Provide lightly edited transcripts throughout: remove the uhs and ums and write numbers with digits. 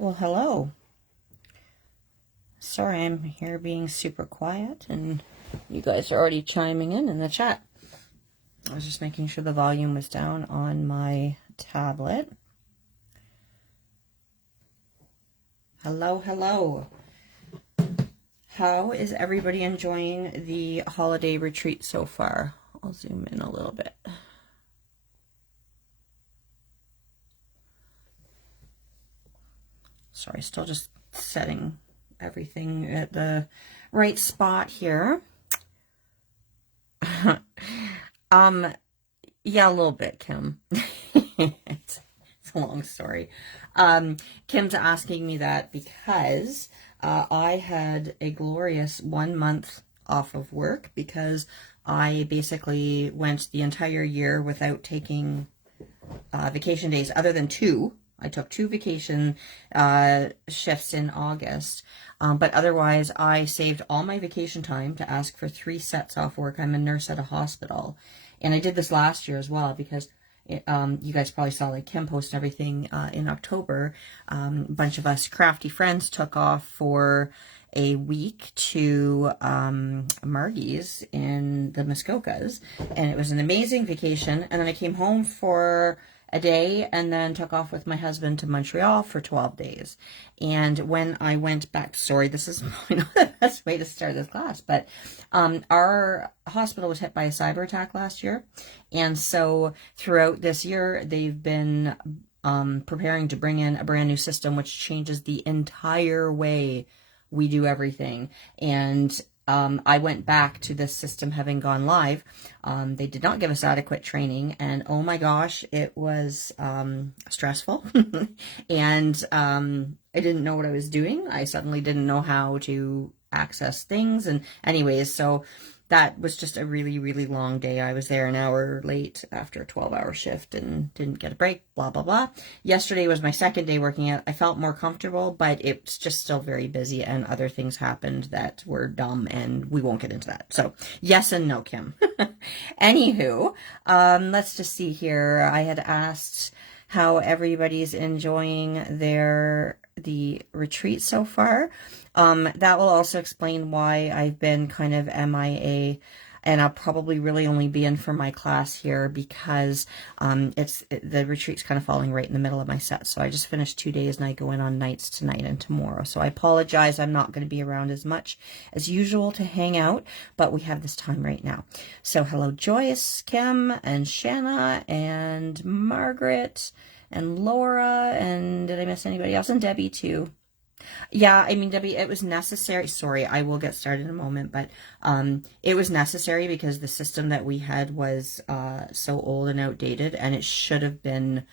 Well, hello. Sorry I'm here being super quiet and you guys are already chiming in the chat. I was just making sure the volume was down on my tablet. Hello, hello. How is everybody enjoying the holiday retreat so far? I'll zoom in a little bit. Sorry, still just setting everything at the right spot here. Yeah, a little bit, Kim. It's a long story. Kim's asking me that because I had a glorious 1 month off of work because I basically went the entire year without taking vacation days other than 2. I took 2 vacation shifts in August, but otherwise I saved all my vacation time to ask for 3 sets off work. I'm a nurse at a hospital, and I did this last year as well because you guys probably saw like Kim post everything in October. A bunch of us crafty friends took off for a week to Margie's in the Muskokas, and it was an amazing vacation. And then I came home for a day and then took off with my husband to Montreal for 12 days. And when I went back, sorry, this is probably not the best way to start this class, but our hospital was hit by a cyber attack last year. And so throughout this year, they've been preparing to bring in a brand new system, which changes the entire way we do everything. And I went back to this system having gone live. They did not give us adequate training, and oh my gosh, it was stressful. And I didn't know what I was doing. I suddenly didn't know how to access things. And anyways, so that was just a really, really long day. I was there an hour late after a 12-hour shift and didn't get a break, blah, blah, blah. Yesterday was my second day working out. I felt more comfortable, but it's just still very busy, and other things happened that were dumb, and we won't get into that. So yes and no, Kim. Anywho, let's just see here. I had asked how everybody's enjoying the retreat so far. That will also explain why I've been kind of MIA, and I'll probably really only be in for my class here because the retreat's kind of falling right in the middle of my set. So I just finished 2 days and I go in on nights tonight and tomorrow. So I apologize. I'm not going to be around as much as usual to hang out, but we have this time right now. So hello, Joyce, Kim, and Shanna, and Margaret, and Laura, and did I miss anybody else? And Debbie too. Yeah, I mean, Debbie, it was necessary. Sorry, I will get started in a moment, but it was necessary because the system that we had was so old and outdated, and it should have been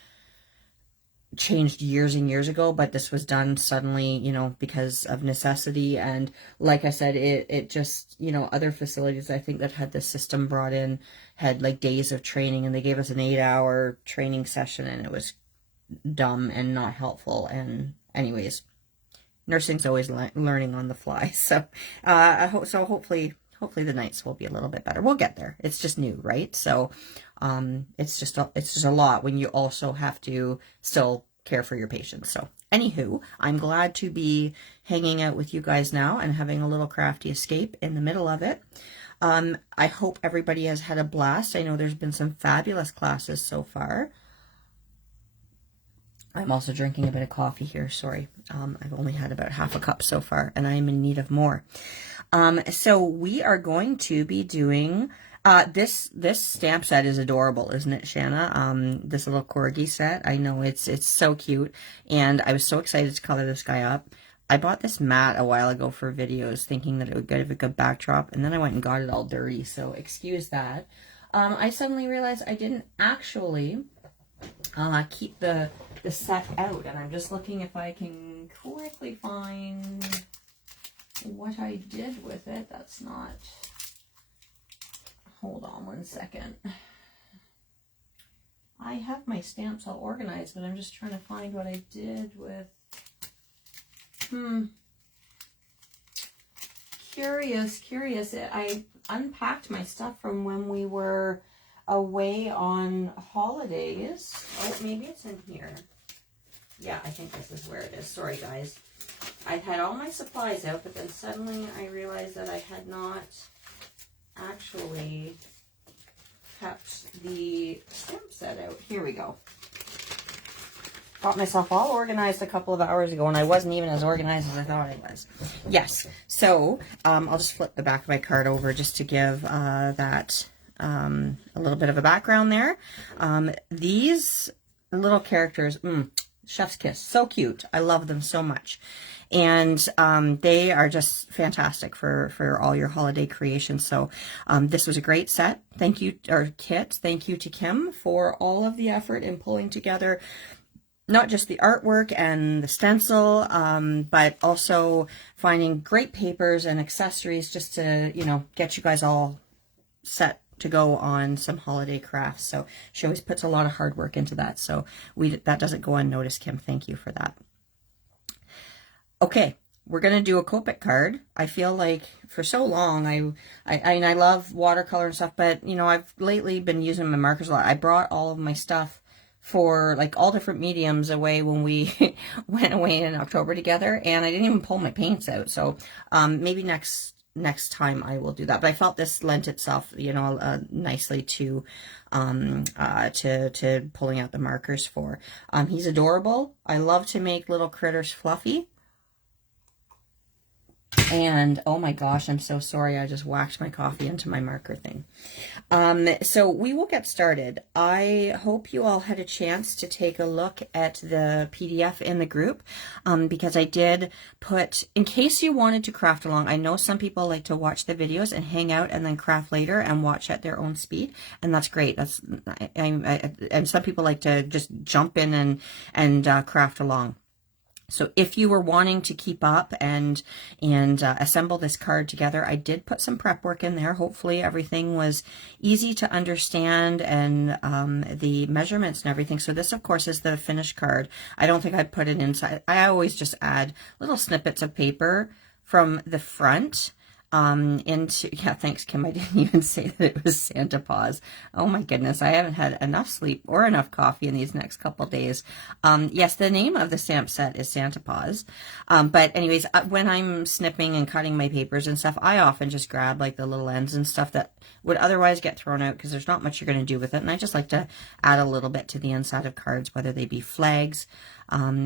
changed years and years ago, but this was done suddenly, you know, because of necessity. And like I said, it just, you know, other facilities I think that had this system brought in had like days of training, and they gave us an 8-hour training session, and it was dumb and not helpful. And anyways, nursing's always learning on the fly. So, hopefully the nights will be a little bit better. We'll get there. It's just new, right? So, it's just a lot when you also have to still care for your patients. So, anywho, I'm glad to be hanging out with you guys now and having a little crafty escape in the middle of it. I hope everybody has had a blast. I know there's been some fabulous classes so far. I'm also drinking a bit of coffee here. Sorry. I've only had about half a cup so far, and I am in need of more. So we are going to be doing, this stamp set is adorable, isn't it, Shanna? This little Corgi set. I know it's so cute, and I was so excited to color this guy up. I bought this mat a while ago for videos, thinking that it would give a good backdrop, and then I went and got it all dirty, so excuse that. I suddenly realized I didn't actually keep the set out, and I'm just looking if I can quickly find what I did with it. That's not, hold on one second. I have my stamps all organized, but I'm just trying to find what I did with, curious. I unpacked my stuff from when we were away on holidays. Oh, maybe it's in here. Yeah, I think this is where it is. Sorry, guys. I had all my supplies out, but then suddenly I realized that I had not actually kept the stamp set out. Here we go. Got myself all organized a couple of hours ago, and I wasn't even as organized as I thought I was. Yes, so I'll just flip the back of my card over just to give that a little bit of a background there. These little characters, chef's kiss, so cute. I love them so much. And they are just fantastic for all your holiday creations. So this was a great set. Thank you, or kit. Thank you to Kim for all of the effort in pulling together not just the artwork and the stencil, but also finding great papers and accessories just to, you know, get you guys all set to go on some holiday crafts. So she always puts a lot of hard work into that. So that doesn't go unnoticed, Kim. Thank you for that. Okay, we're going to do a Copic card. I feel like for so long, I love watercolor and stuff, but, you know, I've lately been using my markers a lot. I brought all of my stuff for like all different mediums away when we went away in October together, and I didn't even pull my paints out. So maybe next time I will do that. But I felt this lent itself, you know, nicely to pulling out the markers for. He's adorable. I love to make little critters fluffy. And oh my gosh, I'm so sorry. I just whacked my coffee into my marker thing. So we will get started. I hope you all had a chance to take a look at the PDF in the group, because I did put, in case you wanted to craft along, I know some people like to watch the videos and hang out and then craft later and watch at their own speed. And that's great. And some people like to just jump in and craft along. So if you were wanting to keep up and assemble this card together, I did put some prep work in there. Hopefully everything was easy to understand, and the measurements and everything. So this, of course, is the finished card. I don't think I'd put it inside. I always just add little snippets of paper from the front into, yeah, thanks, Kim. I didn't even say that it was Santa Paws. Oh my goodness, I haven't had enough sleep or enough coffee in these next couple days. Yes, the name of the stamp set is Santa Paws. But anyways, when I'm snipping and cutting my papers and stuff, I often just grab like the little ends and stuff that would otherwise get thrown out because there's not much you're going to do with it. And I just like to add a little bit to the inside of cards, whether they be flags,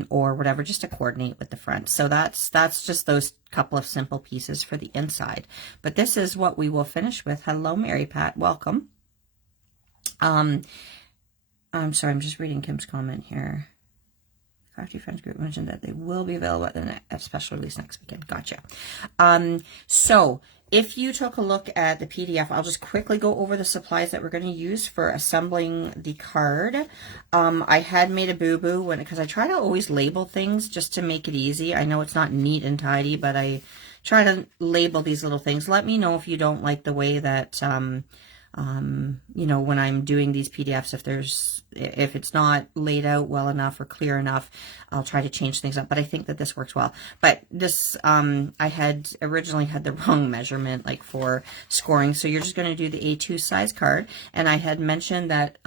or whatever, just to coordinate with the front. So that's just those couple of simple pieces for the inside. But this is what we will finish with. Hello, Mary Pat. Welcome. I'm sorry, I'm just reading Kim's comment here. Crafty Friends group mentioned that they will be available at a special release next weekend. Gotcha. So if you took a look at the PDF, I'll just quickly go over the supplies that we're going to use for assembling the card. I had made a boo-boo because I try to always label things just to make it easy. I know it's not neat and tidy, but I try to label these little things. Let me know if you don't like the way that, you know, when I'm doing these PDFs, if it's not laid out well enough or clear enough, I'll try to change things up. But I think that this works well. But this, I had originally had the wrong measurement, like for scoring. So you're just going to do the A2 size card. And I had mentioned that,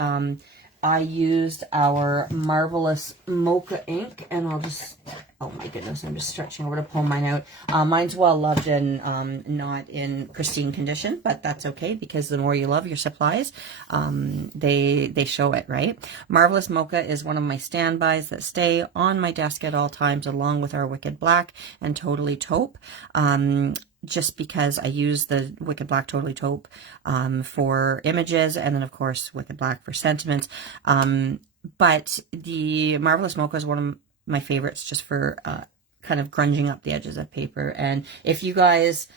I used our Marvelous Mocha ink, and I'll just, oh my goodness, I'm just stretching over to pull mine out. Mine's well loved and not in pristine condition, but that's okay because the more you love your supplies, they show it, right? Marvelous Mocha is one of my standbys that stay on my desk at all times, along with our Wicked Black and Totally Taupe. Just because I use the Wicked Black Totally Taupe for images, and then of course Wicked Black for sentiments. But the Marvelous Mocha is one of my favorites just for kind of grunging up the edges of paper. And if you guys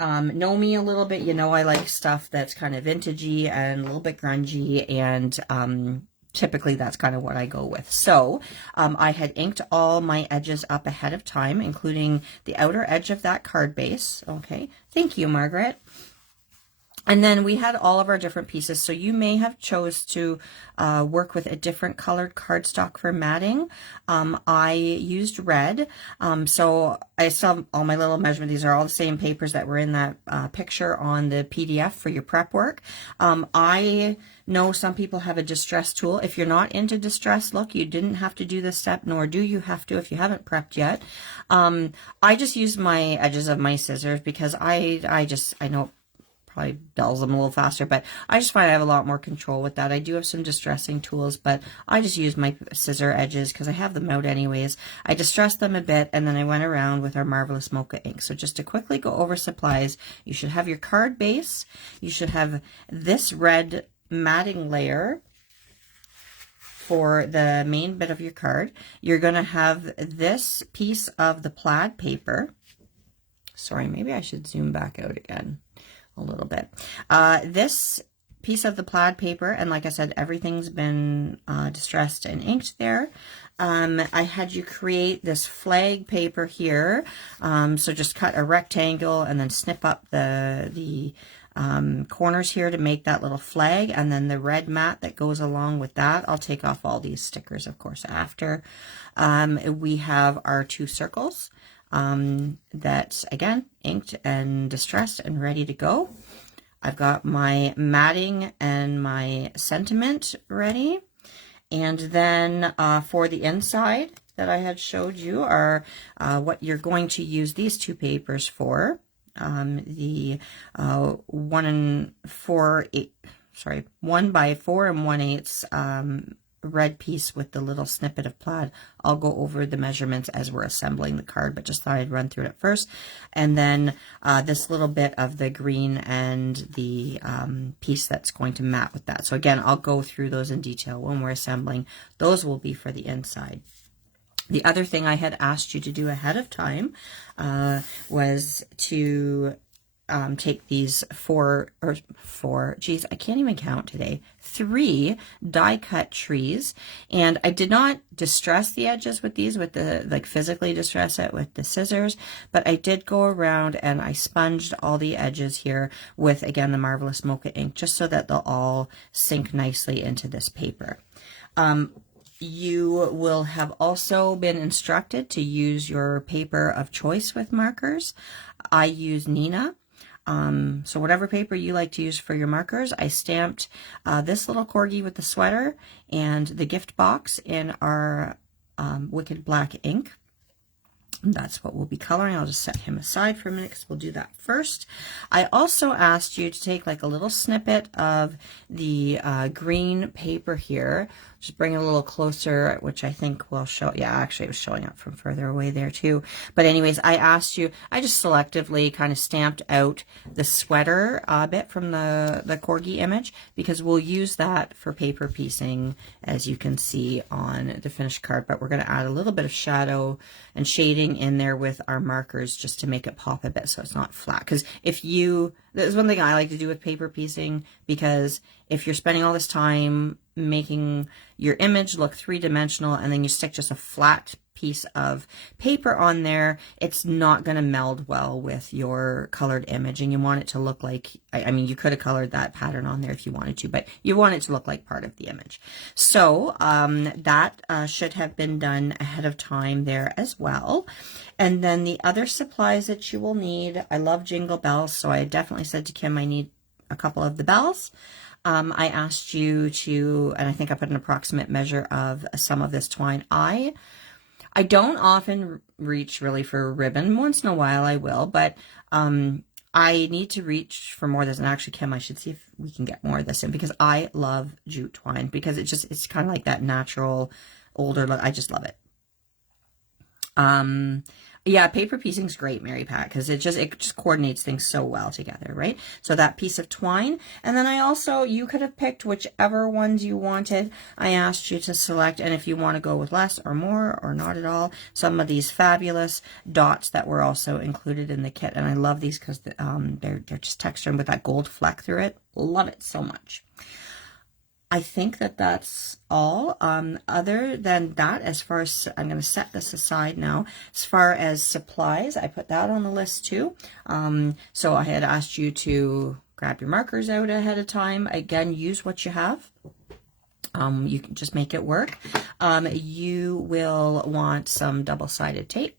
know me a little bit, you know I like stuff that's kind of vintagey and a little bit grungy, and typically that's kind of what I go with. So I had inked all my edges up ahead of time, including the outer edge of that card base. Okay, thank you, Margaret. And then we had all of our different pieces. So you may have chose to work with a different colored cardstock for matting. I used red. So I still have all my little measurements. These are all the same papers that were in that picture on the PDF for your prep work. I know some people have a distress tool. If you're not into distress, look, you didn't have to do this step, nor do you have to if you haven't prepped yet. I just use my edges of my scissors because I know probably dulls them a little faster, but I just find I have a lot more control with that. I do have some distressing tools, but I just use my scissor edges because I have them out anyways. I distressed them a bit, and then I went around with our Marvelous Mocha ink. So just to quickly go over supplies, you should have your card base. You should have this red matting layer for the main bit of your card. You're going to have this piece of the plaid paper. Sorry, maybe I should zoom back out again a little bit. This piece of the plaid paper, and like I said, everything's been distressed and inked there. I had you create this flag paper here. So just cut a rectangle and then snip up the corners here to make that little flag, and then the red mat that goes along with that. I'll take off all these stickers, of course, after. We have our 2 circles. That's again inked and distressed and ready to go. I've got my matting and my sentiment ready, and then for the inside that I had showed you are what you're going to use these 2 papers for. The 1 by 4 1/8 red piece with the little snippet of plaid. I'll go over the measurements as we're assembling the card, but just thought I'd run through it first. And then this little bit of the green and the piece that's going to mat with that. So again, I'll go through those in detail when we're assembling. Those will be for the inside. The other thing I had asked you to do ahead of time was to take these 3 die cut trees, and I did not distress the edges with these, with the, like, physically distress it with the scissors, but I did go around and I sponged all the edges here with, again, the Marvelous Mocha ink, just so that they'll all sink nicely into this paper. You will have also been instructed to use your paper of choice with markers. I use Nina. So whatever paper you like to use for your markers. I stamped this little Corgi with the sweater and the gift box in our Wicked Black ink. That's what we'll be coloring. I'll just set him aside for a minute because we'll do that first. I also asked you to take like a little snippet of the green paper here. Just bring it a little closer, which I think will show. Yeah, actually it was showing up from further away there too. But anyways, I asked you, I just selectively kind of stamped out the sweater bit from the Corgi image, because we'll use that for paper piecing, as you can see on the finished card. But we're going to add a little bit of shadow and shading in there with our markers just to make it pop a bit so it's not flat. Because there's one thing I like to do with paper piecing, because if you're spending all this time making your image look 3-dimensional and then you stick just a flat piece of paper on there, it's not going to meld well with your colored image, and you want it to look like, I mean, you could have colored that pattern on there if you wanted to, but you want it to look like part of the image. So that should have been done ahead of time there as well. And then the other supplies that you will need, I love jingle bells, so I definitely said to Kim I need a couple of the bells. I asked you to, and I think I put an approximate measure of some of this twine. I don't often reach really for ribbon. Once in a while I will, but I need to reach for more of this. And actually, Kim, I should see if we can get more of this in, because I love jute twine, because it's kind of like that natural older look. I just love it. Yeah, paper piecing is great, Mary Pat, because it just coordinates things so well together, right? So that piece of twine, and then you could have picked whichever ones you wanted. I asked you to select, and if you want to go with less or more or not at all, some of these fabulous dots that were also included in the kit, and I love these because they're just textured with that gold fleck through it. Love it so much. I think that's all. Other than that, as far as, I'm going to set this aside now, as far as supplies, I put that on the list too. So I had asked you to grab your markers out ahead of time. Again, use what you have. You can just make it work. You will want some double-sided tape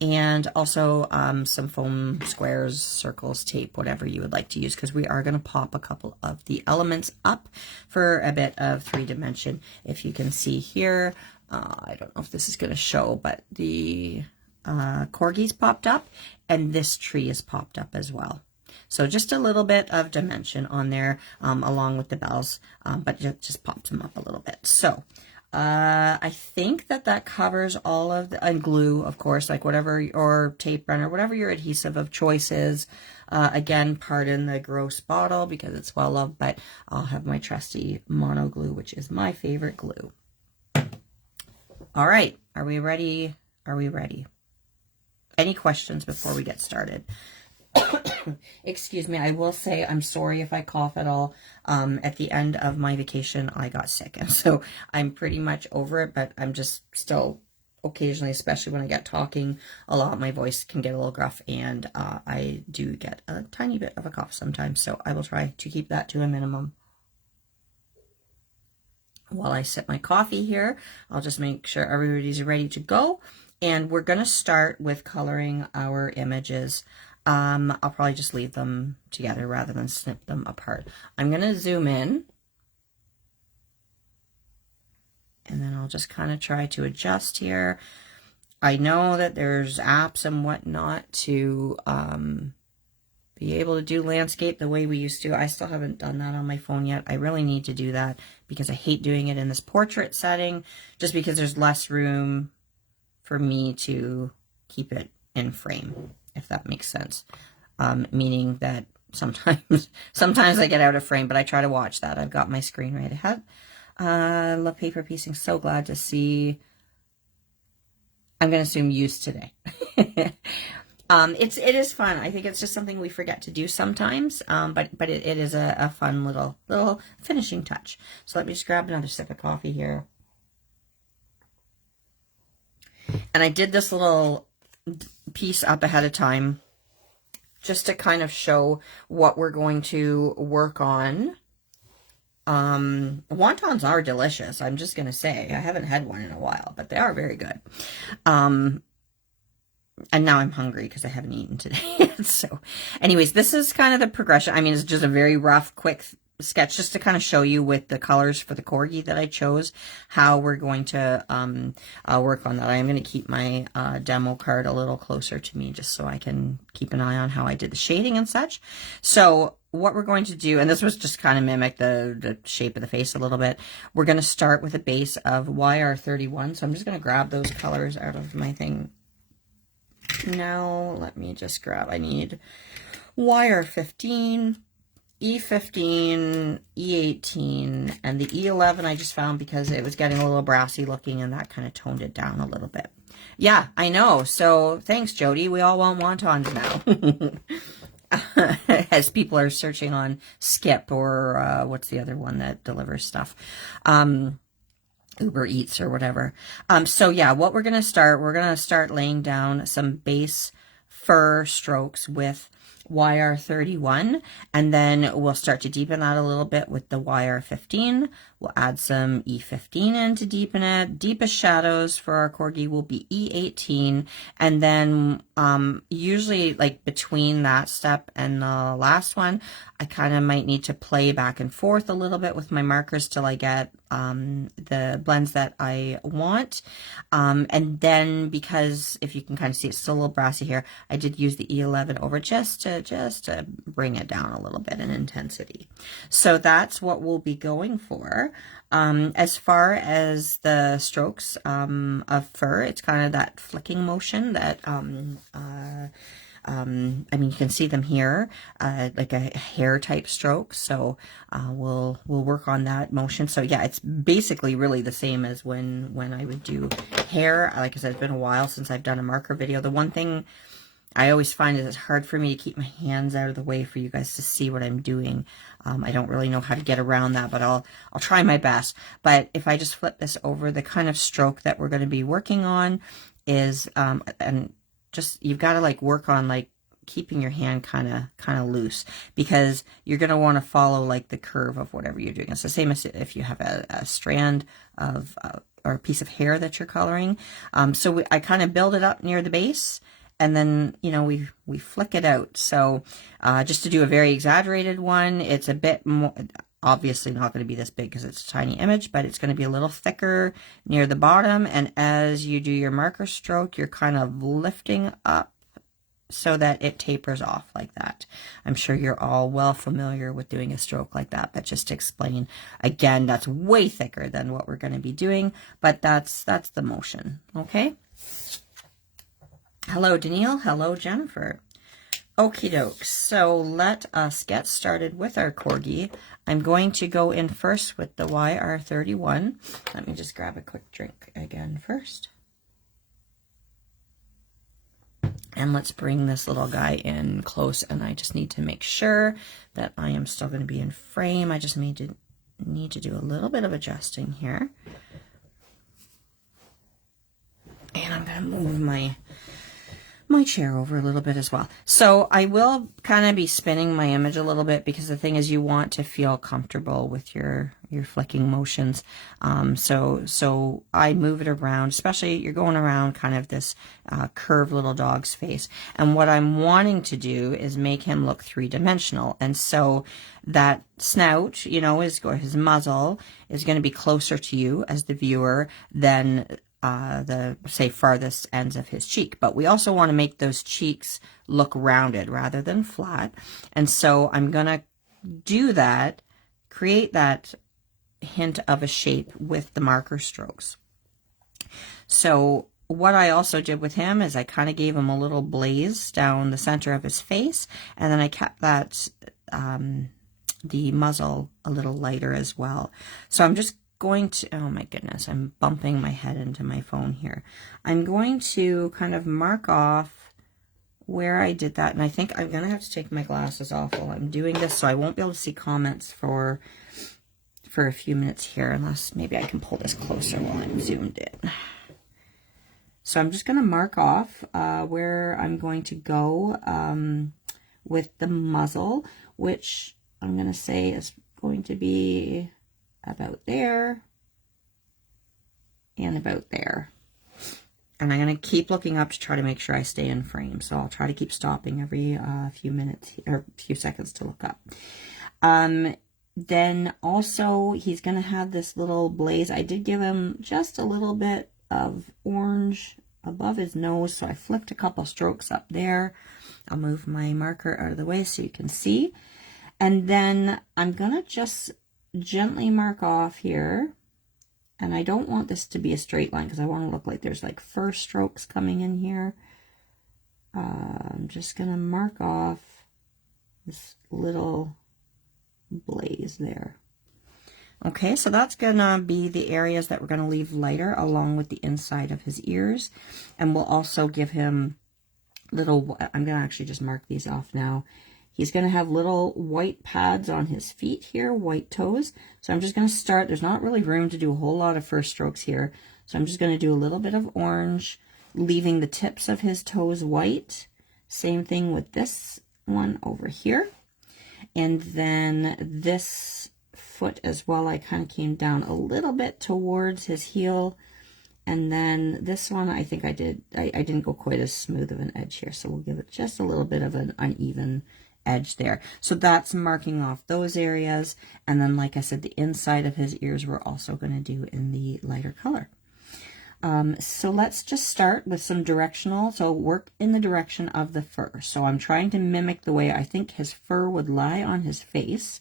and also some foam squares, circles, tape, whatever you would like to use, because we are going to pop a couple of the elements up for a bit of 3-dimension. If you can see here, I don't know if this is going to show, but the corgis popped up and this tree is popped up as well. So just a little bit of dimension on there along with the bells, but just popped them up a little bit. So I think that covers all of the, and glue, of course, like whatever, or tape runner, whatever your adhesive of choice is. Again, pardon the gross bottle because it's well loved, but I'll have my trusty mono glue, which is my favorite glue. All right, are we ready? Are we ready? Any questions before we get started? Excuse me, I will say I'm sorry if I cough at all. At the end of my vacation, I got sick, and so I'm pretty much over it, but I'm just still occasionally, especially when I get talking a lot, my voice can get a little gruff, and I do get a tiny bit of a cough sometimes, so I will try to keep that to a minimum. While I sip my coffee here, I'll just make sure everybody's ready to go, and we're going to start with coloring our images. I'll probably just leave them together rather than snip them apart. I'm going to zoom in, and then I'll just kind of try to adjust here. I know that there's apps and whatnot to be able to do landscape the way we used to. I still haven't done that on my phone yet. I really need to do that because I hate doing it in this portrait setting, just because there's less room for me to keep it in frame, if that makes sense. Meaning that sometimes I get out of frame, but I try to watch that. I've got my screen right ahead. Love paper piecing. So glad to see. I'm going to assume used today. It is fun. I think it's just something we forget to do sometimes. But it is a fun little finishing touch. So let me just grab another sip of coffee here. And I did this little piece up ahead of time just to kind of show what we're going to work on. Wontons are delicious. I'm just going to say, I haven't had one in a while, but they are very good. And now I'm hungry because I haven't eaten today. So anyways, this is kind of the progression. I mean, it's just a very rough, quick sketch just to kind of show you with the colors for the corgi that I chose, how we're going to work on that. I am going to keep my demo card a little closer to me just so I can keep an eye on how I did the shading and such. So what we're going to do, and this was just kind of mimic the shape of the face a little bit, we're going to start with a base of YR31. So I'm just going to grab those colors out of my thing. Now let me just grab, I need YR15, E15, E18, and the E11 I just found because it was getting a little brassy looking, and that kind of toned it down a little bit. Yeah, I know. So thanks, Jody. We all want wontons now. As people are searching on Skip or what's the other one that delivers stuff? Uber Eats or whatever. So yeah, what we're going to start laying down some base fur strokes with YR31, and then we'll start to deepen that a little bit with the YR15. We'll add some E15 in to deepen it. Deepest shadows for our corgi will be E18, and then usually like between that step and the last one, I kind of might need to play back and forth a little bit with my markers till I get the blends that I want. And then, because if you can kind of see it's still a little brassy here, I did use the E11 over just to bring it down a little bit in intensity. So that's what we'll be going for. As far as the strokes of fur, it's kind of that flicking motion that I mean, you can see them here, like a hair type stroke. So we'll work on that motion. So yeah, it's basically really the same as when I would do hair. Like I said, it's been a while since I've done a marker video. The one thing I always find is it's hard for me to keep my hands out of the way for you guys to see what I'm doing. I don't really know how to get around that, but I'll try my best. But if I just flip this over, the kind of stroke that we're going to be working on is, and just, you've got to like work on like keeping your hand kind of loose, because you're going to want to follow like the curve of whatever you're doing. It's the same as if you have a strand of or a piece of hair that you're coloring. So I kind of build it up near the base, and then, you know, we flick it out. So just to do a very exaggerated one, it's a bit more, obviously not going to be this big because it's a tiny image, but it's going to be a little thicker near the bottom. And as you do your marker stroke, you're kind of lifting up so that it tapers off like that. I'm sure you're all well familiar with doing a stroke like that, but just to explain, again, that's way thicker than what we're going to be doing, but that's the motion, okay? Hello, Danielle. Hello, Jennifer. Okie doke. So let us get started with our Corgi. I'm going to go in first with the YR31. Let me just grab a quick drink again first. And let's bring this little guy in close, and I just need to make sure that I am still going to be in frame. I just need to do a little bit of adjusting here. And I'm going to move my chair over a little bit as well. So I will kind of be spinning my image a little bit, because the thing is, you want to feel comfortable with your flicking motions. So I move it around, especially you're going around kind of this curved little dog's face. And what I'm wanting to do is make him look three-dimensional. And so that snout, you know, his muzzle is going to be closer to you as the viewer than the, say, farthest ends of his cheek. But we also want to make those cheeks look rounded rather than flat. And so I'm going to do that, create that hint of a shape with the marker strokes. So what I also did with him is I kind of gave him a little blaze down the center of his face, and then I kept that the muzzle a little lighter as well. So I'm just going to, oh my goodness, I'm bumping my head into my phone here. I'm going to kind of mark off where I did that, and I think I'm going to have to take my glasses off while I'm doing this, so I won't be able to see comments for a few minutes here, unless maybe I can pull this closer while I'm zoomed in. So I'm just going to mark off where I'm going to go with the muzzle, which I'm going to say is going to be about there and about there. And I'm going to keep looking up to try to make sure I stay in frame. So I'll try to keep stopping every few minutes or few seconds to look up. Then also he's going to have this little blaze. I did give him just a little bit of orange above his nose, so I flicked a couple strokes up there. I'll move my marker out of the way so you can see. And then I'm going to just gently mark off here. And I don't want this to be a straight line because I want to look like there's like fur strokes coming in here. I'm just going to mark off this little blaze there. Okay, so that's going to be the areas that we're going to leave lighter along with the inside of his ears. And we'll also give him little, I'm going to actually just mark these off now. He's going to have little white pads on his feet here, white toes. So I'm just going to start. There's not really room to do a whole lot of first strokes here. So I'm just going to do a little bit of orange, leaving the tips of his toes white. Same thing with this one over here. And then this foot as well, I kind of came down a little bit towards his heel. And then this one, I think I didn't go quite as smooth of an edge here. So we'll give it just a little bit of an uneven edge there. So that's marking off those areas. And then, like I said, the inside of his ears we're also going to do in the lighter color. So let's just start with some directional. So work in the direction of the fur. So I'm trying to mimic the way I think his fur would lie on his face.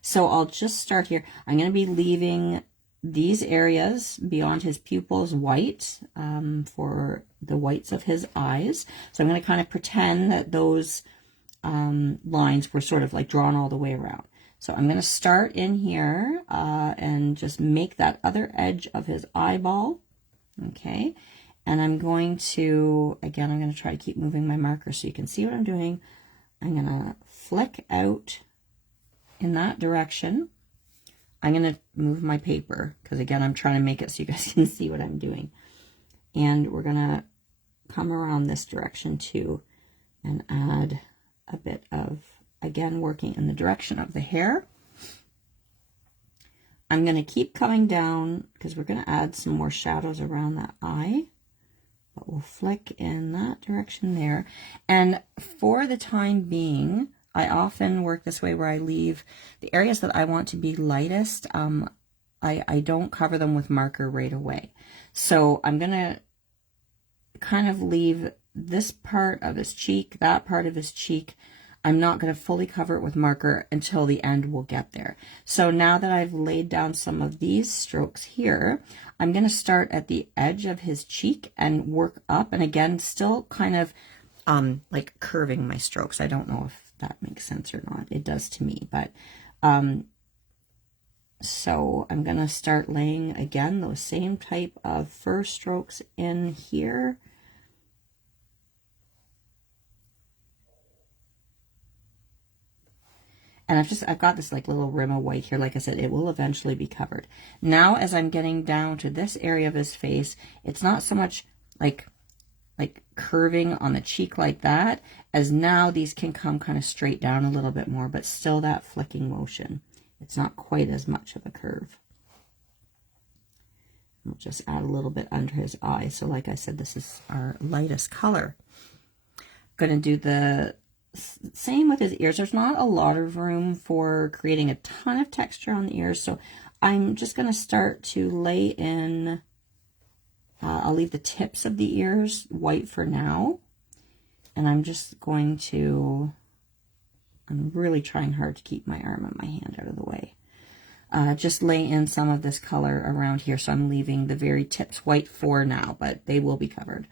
So I'll just start here. I'm going to be leaving these areas beyond his pupils white for the whites of his eyes. So I'm going to kind of pretend that those lines were sort of like drawn all the way around. So I'm going to start in here and just make that other edge of his eyeball. Okay. And I'm going to, again, I'm going to try to keep moving my marker so you can see what I'm doing. I'm going to flick out in that direction. I'm going to move my paper because, again, I'm trying to make it so you guys can see what I'm doing. And we're going to come around this direction too and add a bit of, again, working in the direction of the hair. I'm going to keep coming down because we're going to add some more shadows around that eye. But we'll flick in that direction there. And for the time being, I often work this way where I leave the areas that I want to be lightest. I don't cover them with marker right away. So I'm going to kind of leave this part of his cheek, that part of his cheek. I'm not going to fully cover it with marker until the end we'll get there. So now that I've laid down some of these strokes here, I'm going to start at the edge of his cheek and work up. And again, still kind of like curving my strokes. I don't know if that makes sense or not. It does to me, but so I'm going to start laying again those same type of fur strokes in here. And I've got this like little rim of white here. Like I said, it will eventually be covered. Now, as I'm getting down to this area of his face, it's not so much like curving on the cheek like that, as now these can come kind of straight down a little bit more, but still that flicking motion. It's not quite as much of a curve. We'll just add a little bit under his eye. So like I said, this is our lightest color. Going to do the same with his ears. There's not a lot of room for creating a ton of texture on the ears, so I'm just going to start to lay in, I'll leave the tips of the ears white for now, and I'm just going to, I'm really trying hard to keep my arm and my hand out of the way. Just lay in some of this color around here, so I'm leaving the very tips white for now, but they will be covered.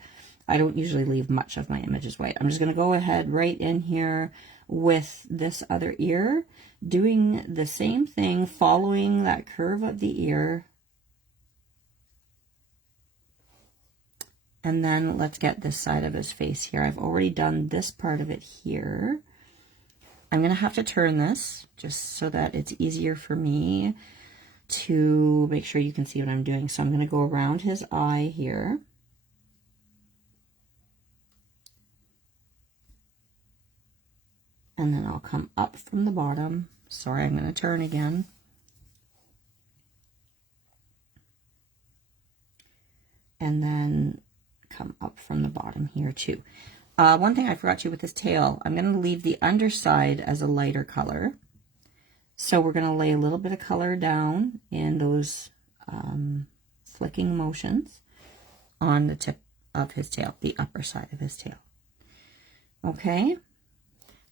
I don't usually leave much of my images white. I'm just going to go ahead right in here with this other ear, doing the same thing, following that curve of the ear. And then let's get this side of his face here. I've already done this part of it here. I'm going to have to turn this just so that it's easier for me to make sure you can see what I'm doing. So I'm going to go around his eye here. And then I'll come up from the bottom. Sorry, I'm going to turn again. And then come up from the bottom here too. One thing I forgot to with his tail, I'm going to leave the underside as a lighter color. So we're going to lay a little bit of color down in those flicking motions on the tip of his tail, the upper side of his tail. Okay.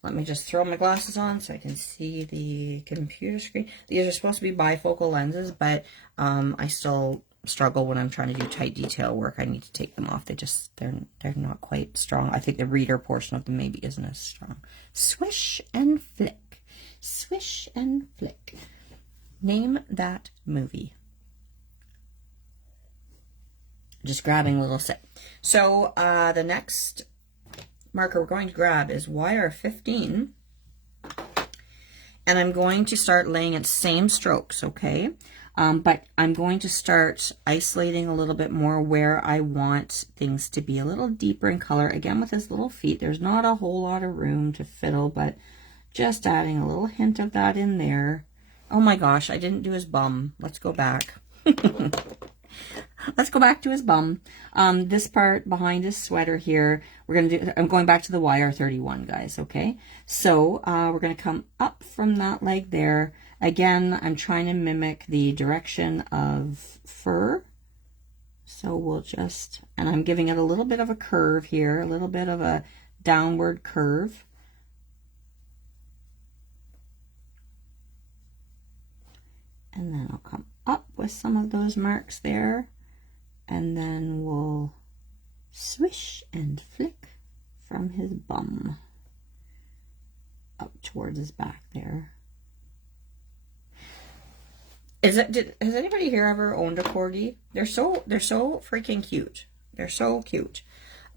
Let me just throw my glasses on so I can see the computer screen. These are supposed to be bifocal lenses, but I still struggle when I'm trying to do tight detail work. I need to take them off. They're not quite strong. I think the reader portion of them maybe isn't as strong. Swish and flick. Swish and flick. Name that movie. Just grabbing a little sip. So the next marker we're going to grab is YR15, and I'm going to start laying its same strokes, okay? But I'm going to start isolating a little bit more where I want things to be a little deeper in color. Again, with his little feet, there's not a whole lot of room to fiddle, but just adding a little hint of that in there. Oh my gosh, I didn't do his bum. Let's go back. Let's go back to his bum. This part behind his sweater here, we're going to do, I'm going back to the YR31, guys, okay? So we're going to come up from that leg there. Again, I'm trying to mimic the direction of fur. So we'll just, and I'm giving it a little bit of a curve here, a little bit of a downward curve. And then I'll come up with some of those marks there. And then we'll swish and flick from his bum up towards his back there. Has anybody here ever owned a Corgi? They're so freaking cute. They're so cute.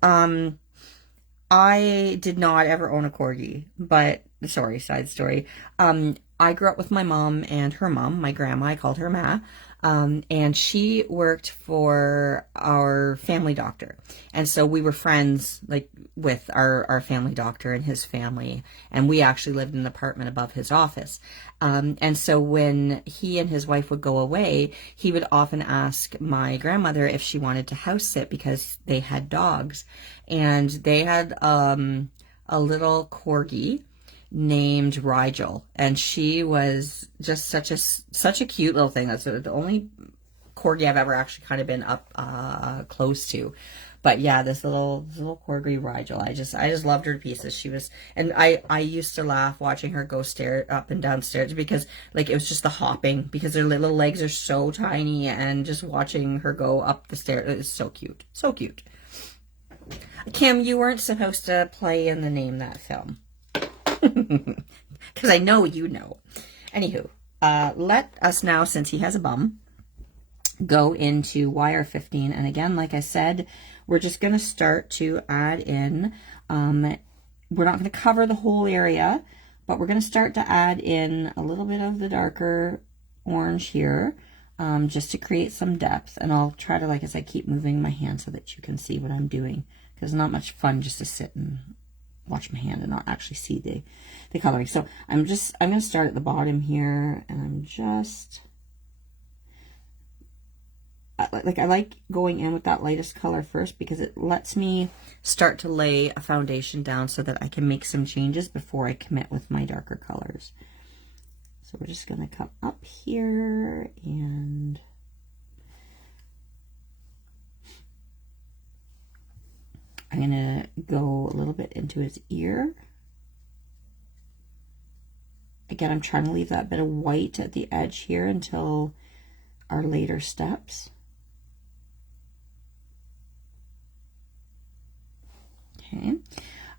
I did not ever own a Corgi, but sorry, side story. I grew up with my mom and her mom, my grandma, I called her Ma. And she worked for our family doctor. And so we were friends, like, with our family doctor and his family. And we actually lived in an apartment above his office. And so when he and his wife would go away, he would often ask my grandmother if she wanted to house sit because they had dogs. And they had a little Corgi named Rigel, and she was just such a cute little thing. That's the only Corgi I've ever actually kind of been up close to. But yeah, this little Corgi Rigel, I just loved her to pieces. She was, and I used to laugh watching her go up and down stairs because, like, it was just the hopping, because her little legs are so tiny, and just watching her go up the stairs, it was so cute, so cute. Kim, you weren't supposed to play in the Name That film. Because I know you know. Anywho, let us now, since he has a bum, go into wire 15. And again, like I said, we're just going to start to add in, we're not going to cover the whole area, but we're going to start to add in a little bit of the darker orange here, just to create some depth. And I'll try to, like, as I keep moving my hand so that you can see what I'm doing, because it's not much fun just to sit and watch my hand and not actually see the coloring. So I'm going to start at the bottom here, and I'm just, I like going in with that lightest color first, because it lets me start to lay a foundation down so that I can make some changes before I commit with my darker colors. So we're just going to come up here, and I'm going to go a little bit into his ear. Again, I'm trying to leave that bit of white at the edge here until our later steps. Okay.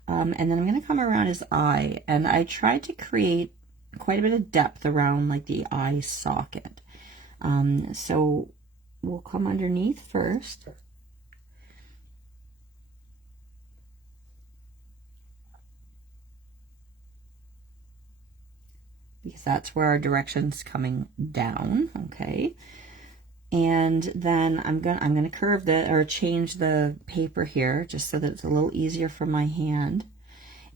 And then I'm going to come around his eye, and I tried to create quite a bit of depth around, like, the eye socket. So we'll come underneath first. Because that's where our direction's coming down, okay? And then I'm gonna curve or change the paper here, just so that it's a little easier for my hand.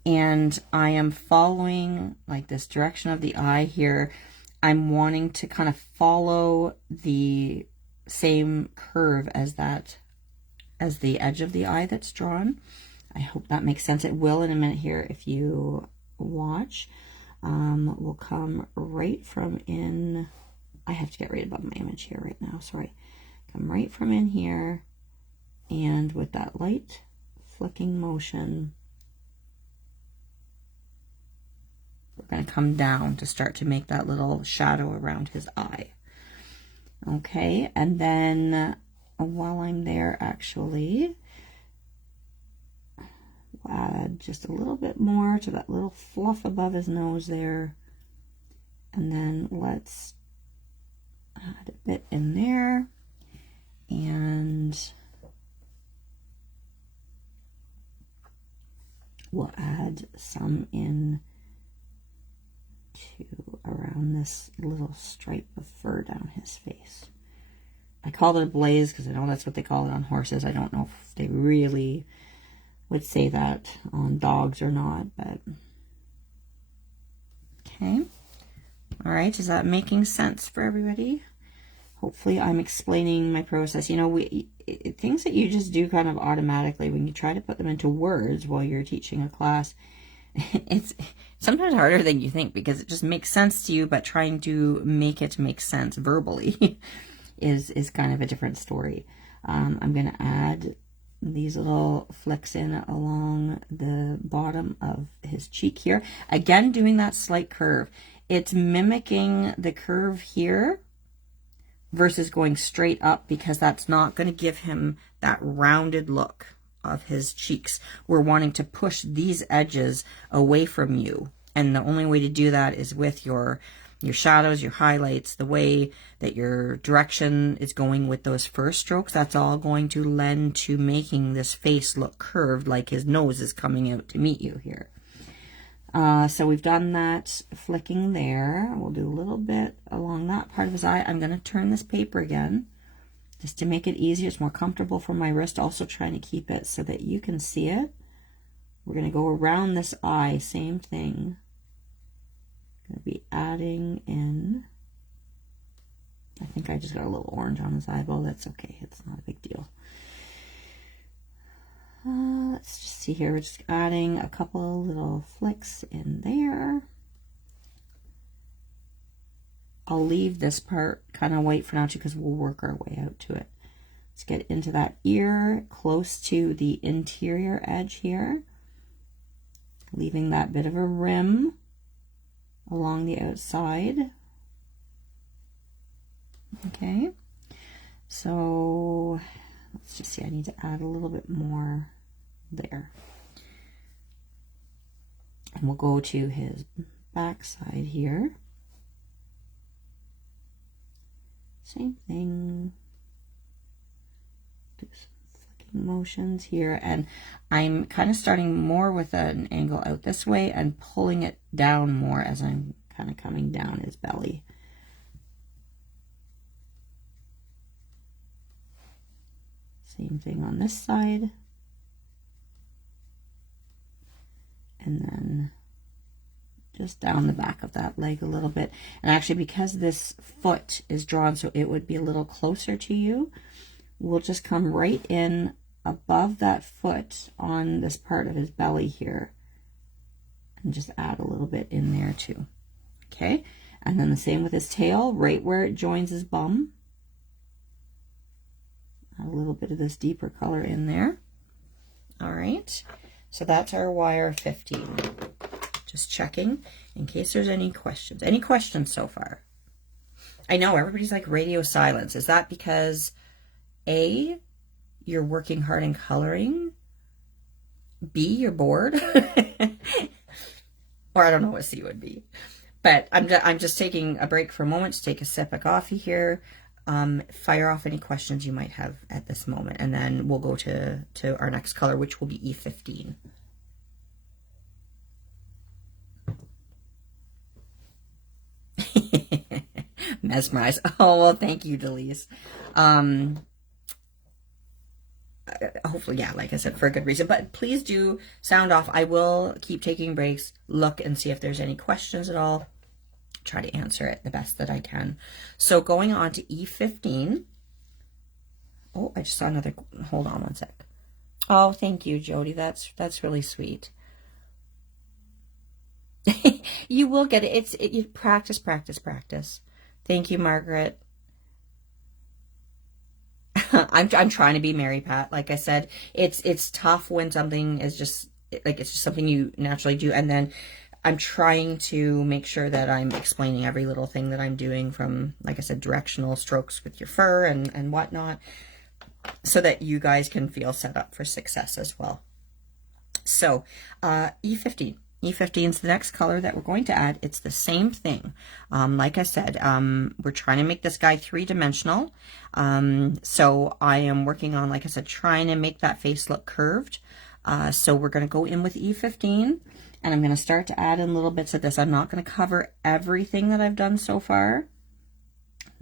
And I am following, like, this direction of the eye here. I'm wanting to kind of follow the same curve as the edge of the eye that's drawn. I hope that makes sense. It will in a minute here if you watch. We'll come right from in, I have to get right above my image here right now, sorry. Come right from in here, and with that light flicking motion, we're going to come down to start to make that little shadow around his eye. Okay, and then while I'm there, actually, we'll add just a little bit more to that little fluff above his nose there. And then let's add a bit in there, and we'll add some in to around this little stripe of fur down his face. I called it a blaze because I know that's what they call it on horses. I don't know if they really would say that on dogs or not, but okay. All right, is that making sense for everybody? Hopefully I'm explaining my process. You know, things that you just do kind of automatically, when you try to put them into words while you're teaching a class, it's sometimes harder than you think, because it just makes sense to you, but trying to make it make sense verbally is kind of a different story. I'm going to add these little flicks in along the bottom of his cheek here. Again, doing that slight curve. It's mimicking the curve here versus going straight up, because that's not going to give him that rounded look of his cheeks. We're wanting to push these edges away from you. And the only way to do that is with your shadows, your highlights, the way that your direction is going with those first strokes. That's all going to lend to making this face look curved, like his nose is coming out to meet you here. So we've done that flicking there. We'll do a little bit along that part of his eye. I'm going to turn this paper again just to make it easier. It's more comfortable for my wrist. Also trying to keep it so that you can see it. We're going to go around this eye, same thing. Going to be adding in. I think I just got a little orange on his eyeball. That's okay. It's not a big deal. Let's just see here. We're just adding a couple little flicks in there. I'll leave this part kind of white for now too, because we'll work our way out to it. Let's get into that ear close to the interior edge here, leaving that bit of a rim along the outside. Okay, so let's just see, I need to add a little bit more there. And we'll go to his back side here. Same thing. Do some flicking motions here. And I'm kind of starting more with an angle out this way and pulling it down more as I'm kind of coming down his belly. Same thing on this side. And then just down the back of that leg a little bit. And actually, because this foot is drawn so it would be a little closer to you, we'll just come right in above that foot on this part of his belly here and just add a little bit in there too. Okay, and then the same with his tail, right where it joins his bum. Add a little bit of this deeper color in there. All right, so that's our wire 15. Just checking in case there's any questions. Any questions so far? I know everybody's like radio silence. Is that because A, you're working hard in coloring? B, you're bored? Or I don't know what C would be. But I'm just taking a break for a moment to take a sip of coffee here. Fire off any questions you might have at this moment, and then we'll go to our next color, which will be E15. Mesmerized. Oh, well, thank you, Delise. Hopefully, yeah, like I said, for a good reason. But please do sound off. I will keep taking breaks, look and see if there's any questions at all. Try to answer it the best that I can. So going on to E15. Oh, I just saw another. Hold on one sec. Oh, thank you, Jody. That's really sweet. You will get it. You practice, practice, practice. Thank you, Margaret. I'm trying to be Mary Pat. Like I said, it's tough when something is just like, it's just something you naturally do, and then I'm trying to make sure that I'm explaining every little thing that I'm doing, from, like I said, directional strokes with your fur and whatnot, so that you guys can feel set up for success as well. So E15. E15 is the next color that we're going to add. It's the same thing. Like I said, we're trying to make this guy three-dimensional. So I am working on, like I said, trying to make that face look curved. So we're going to go in with E15, and I'm going to start to add in little bits of this. I'm not going to cover everything that I've done so far.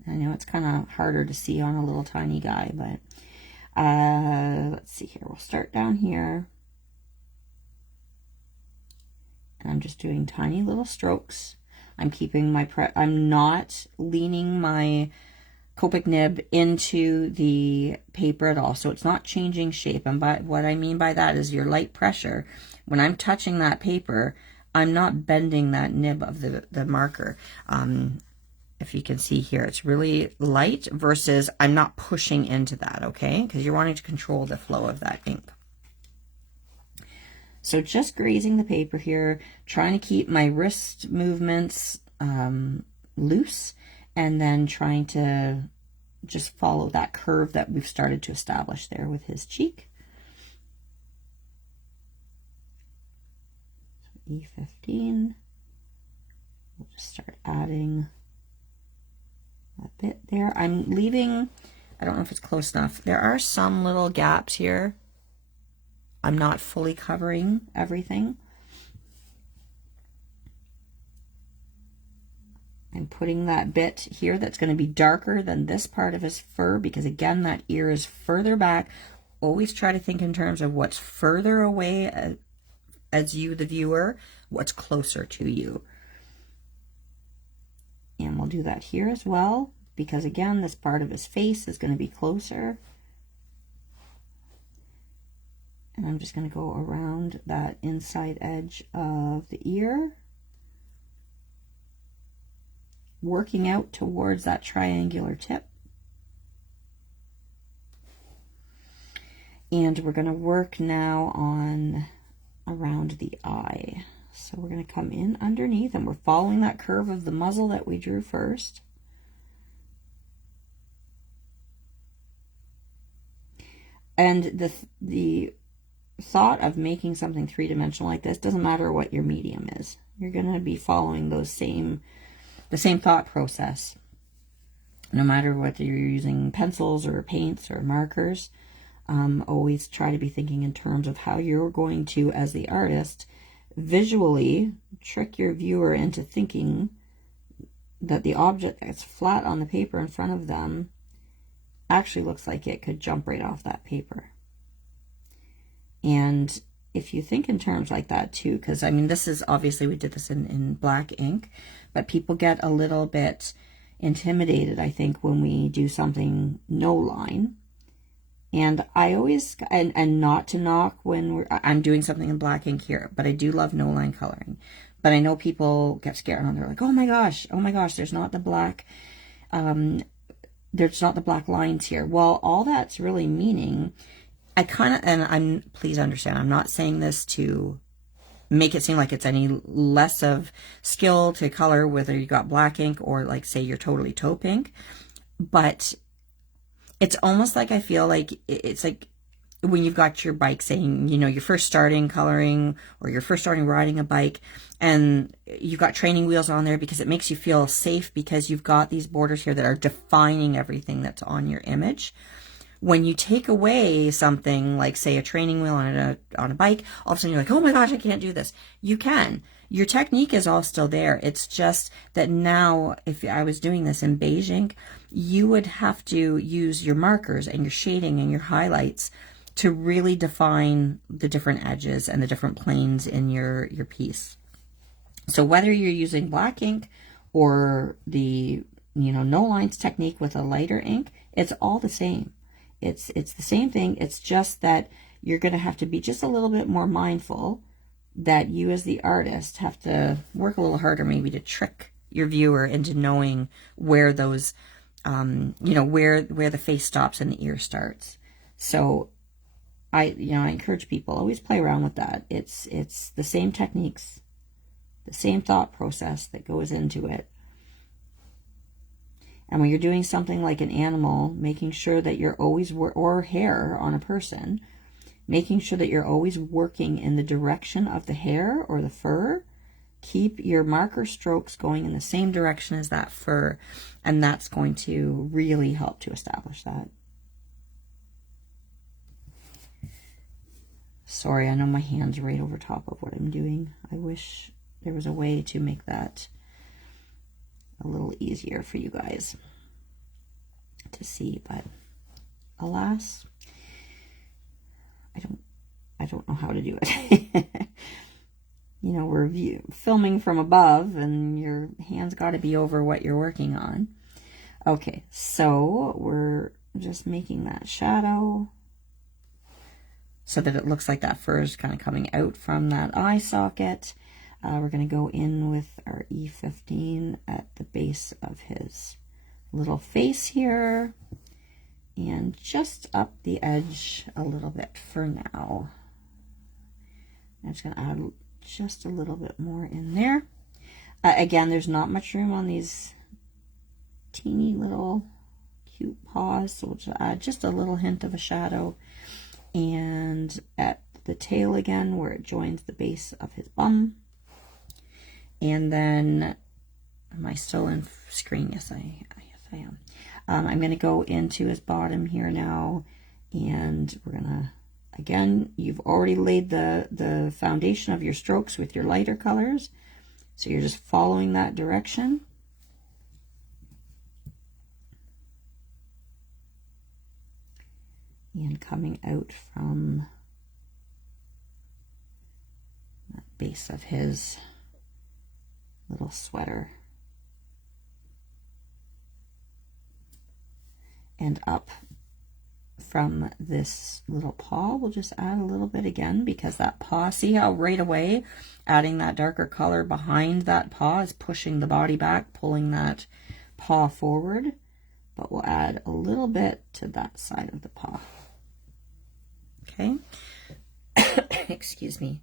I know it's kind of harder to see on a little tiny guy, but let's see here. We'll start down here. And I'm just doing tiny little strokes. I'm keeping my I'm not leaning my Copic nib into the paper at all, so it's not changing shape. And what I mean by that is your light pressure. When I'm touching that paper, I'm not bending that nib of the marker. If you can see here, it's really light versus I'm not pushing into that, okay? Because you're wanting to control the flow of that ink. So just grazing the paper here, trying to keep my wrist movements loose, and then trying to just follow that curve that we've started to establish there with his cheek. So E15, we'll just start adding a bit there. I'm leaving, I don't know if it's close enough. There are some little gaps here. I'm not fully covering everything. I'm putting that bit here that's going to be darker than this part of his fur, because again, that ear is further back. Always try to think in terms of what's further away as you, the viewer, what's closer to you. And we'll do that here as well, because again, this part of his face is going to be closer. And I'm just going to go around that inside edge of the ear, working out towards that triangular tip. And we're going to work now on around the eye. So we're going to come in underneath, and we're following that curve of the muzzle that we drew first. And the thought of making something three-dimensional like this, doesn't matter what your medium is. You're going to be following the same thought process. No matter whether you're using pencils or paints or markers, always try to be thinking in terms of how you're going to, as the artist, visually trick your viewer into thinking that the object that's flat on the paper in front of them actually looks like it could jump right off that paper. And if you think in terms like that too, because I mean, this is obviously, we did this in black ink, but people get a little bit intimidated, I think, when we do something no line. And I always, and not to knock when I'm doing something in black ink here, but I do love no line coloring. But I know people get scared and they're like, oh my gosh, there's not the black, there's not the black lines here. Well, all that's really meaning, please understand, I'm not saying this to make it seem like it's any less of skill to color, whether you got black ink or like say you're totally taupe ink, but it's almost like, I feel like it's like when you've got your bike, saying, you know, you're first starting coloring or you're first starting riding a bike, and you've got training wheels on there because it makes you feel safe, because you've got these borders here that are defining everything that's on your image. When you take away something like, say, a training wheel on a bike, all of a sudden you're like, oh my gosh, I can't do this. You can. Your technique is all still there. It's just that now, if I was doing this in beige ink, you would have to use your markers and your shading and your highlights to really define the different edges and the different planes in your piece. So whether you're using black ink or the, you know, no lines technique with a lighter ink, it's all the same. It's the same thing. It's just that you're going to have to be just a little bit more mindful that you as the artist have to work a little harder maybe to trick your viewer into knowing where those, you know, where the face stops and the ear starts. So I encourage people, always play around with that. It's the same techniques, the same thought process that goes into it. And when you're doing something like an animal, making sure that you're always, or hair on a person, making sure that you're always working in the direction of the hair or the fur. Keep your marker strokes going in the same direction as that fur, and that's going to really help to establish that. Sorry, I know my hand's right over top of what I'm doing. I wish there was a way to make that a little easier for you guys to see, but alas, I don't know how to do it. You know, we're filming from above, and your hand's got to be over what you're working on. Okay, so we're just making that shadow so that it looks like that fur is kind of coming out from that eye socket. We're going to go in with our E15 at the base of his little face here, and just up the edge a little bit for now. I'm just going to add just a little bit more in there. Again, there's not much room on these teeny little cute paws, so we'll just add just a little hint of a shadow. And at the tail again, where it joins the base of his bum. And then, am I still in screen? Yes, I am. I'm going to go into his bottom here now, and we're going to, again, you've already laid the foundation of your strokes with your lighter colors, so you're just following that direction. and coming out from that base of his little sweater and up from this little paw. We'll just add a little bit again, because that paw, see how right away adding that darker color behind that paw is pushing the body back, pulling that paw forward. But we'll add a little bit to that side of the paw. Okay. Excuse me.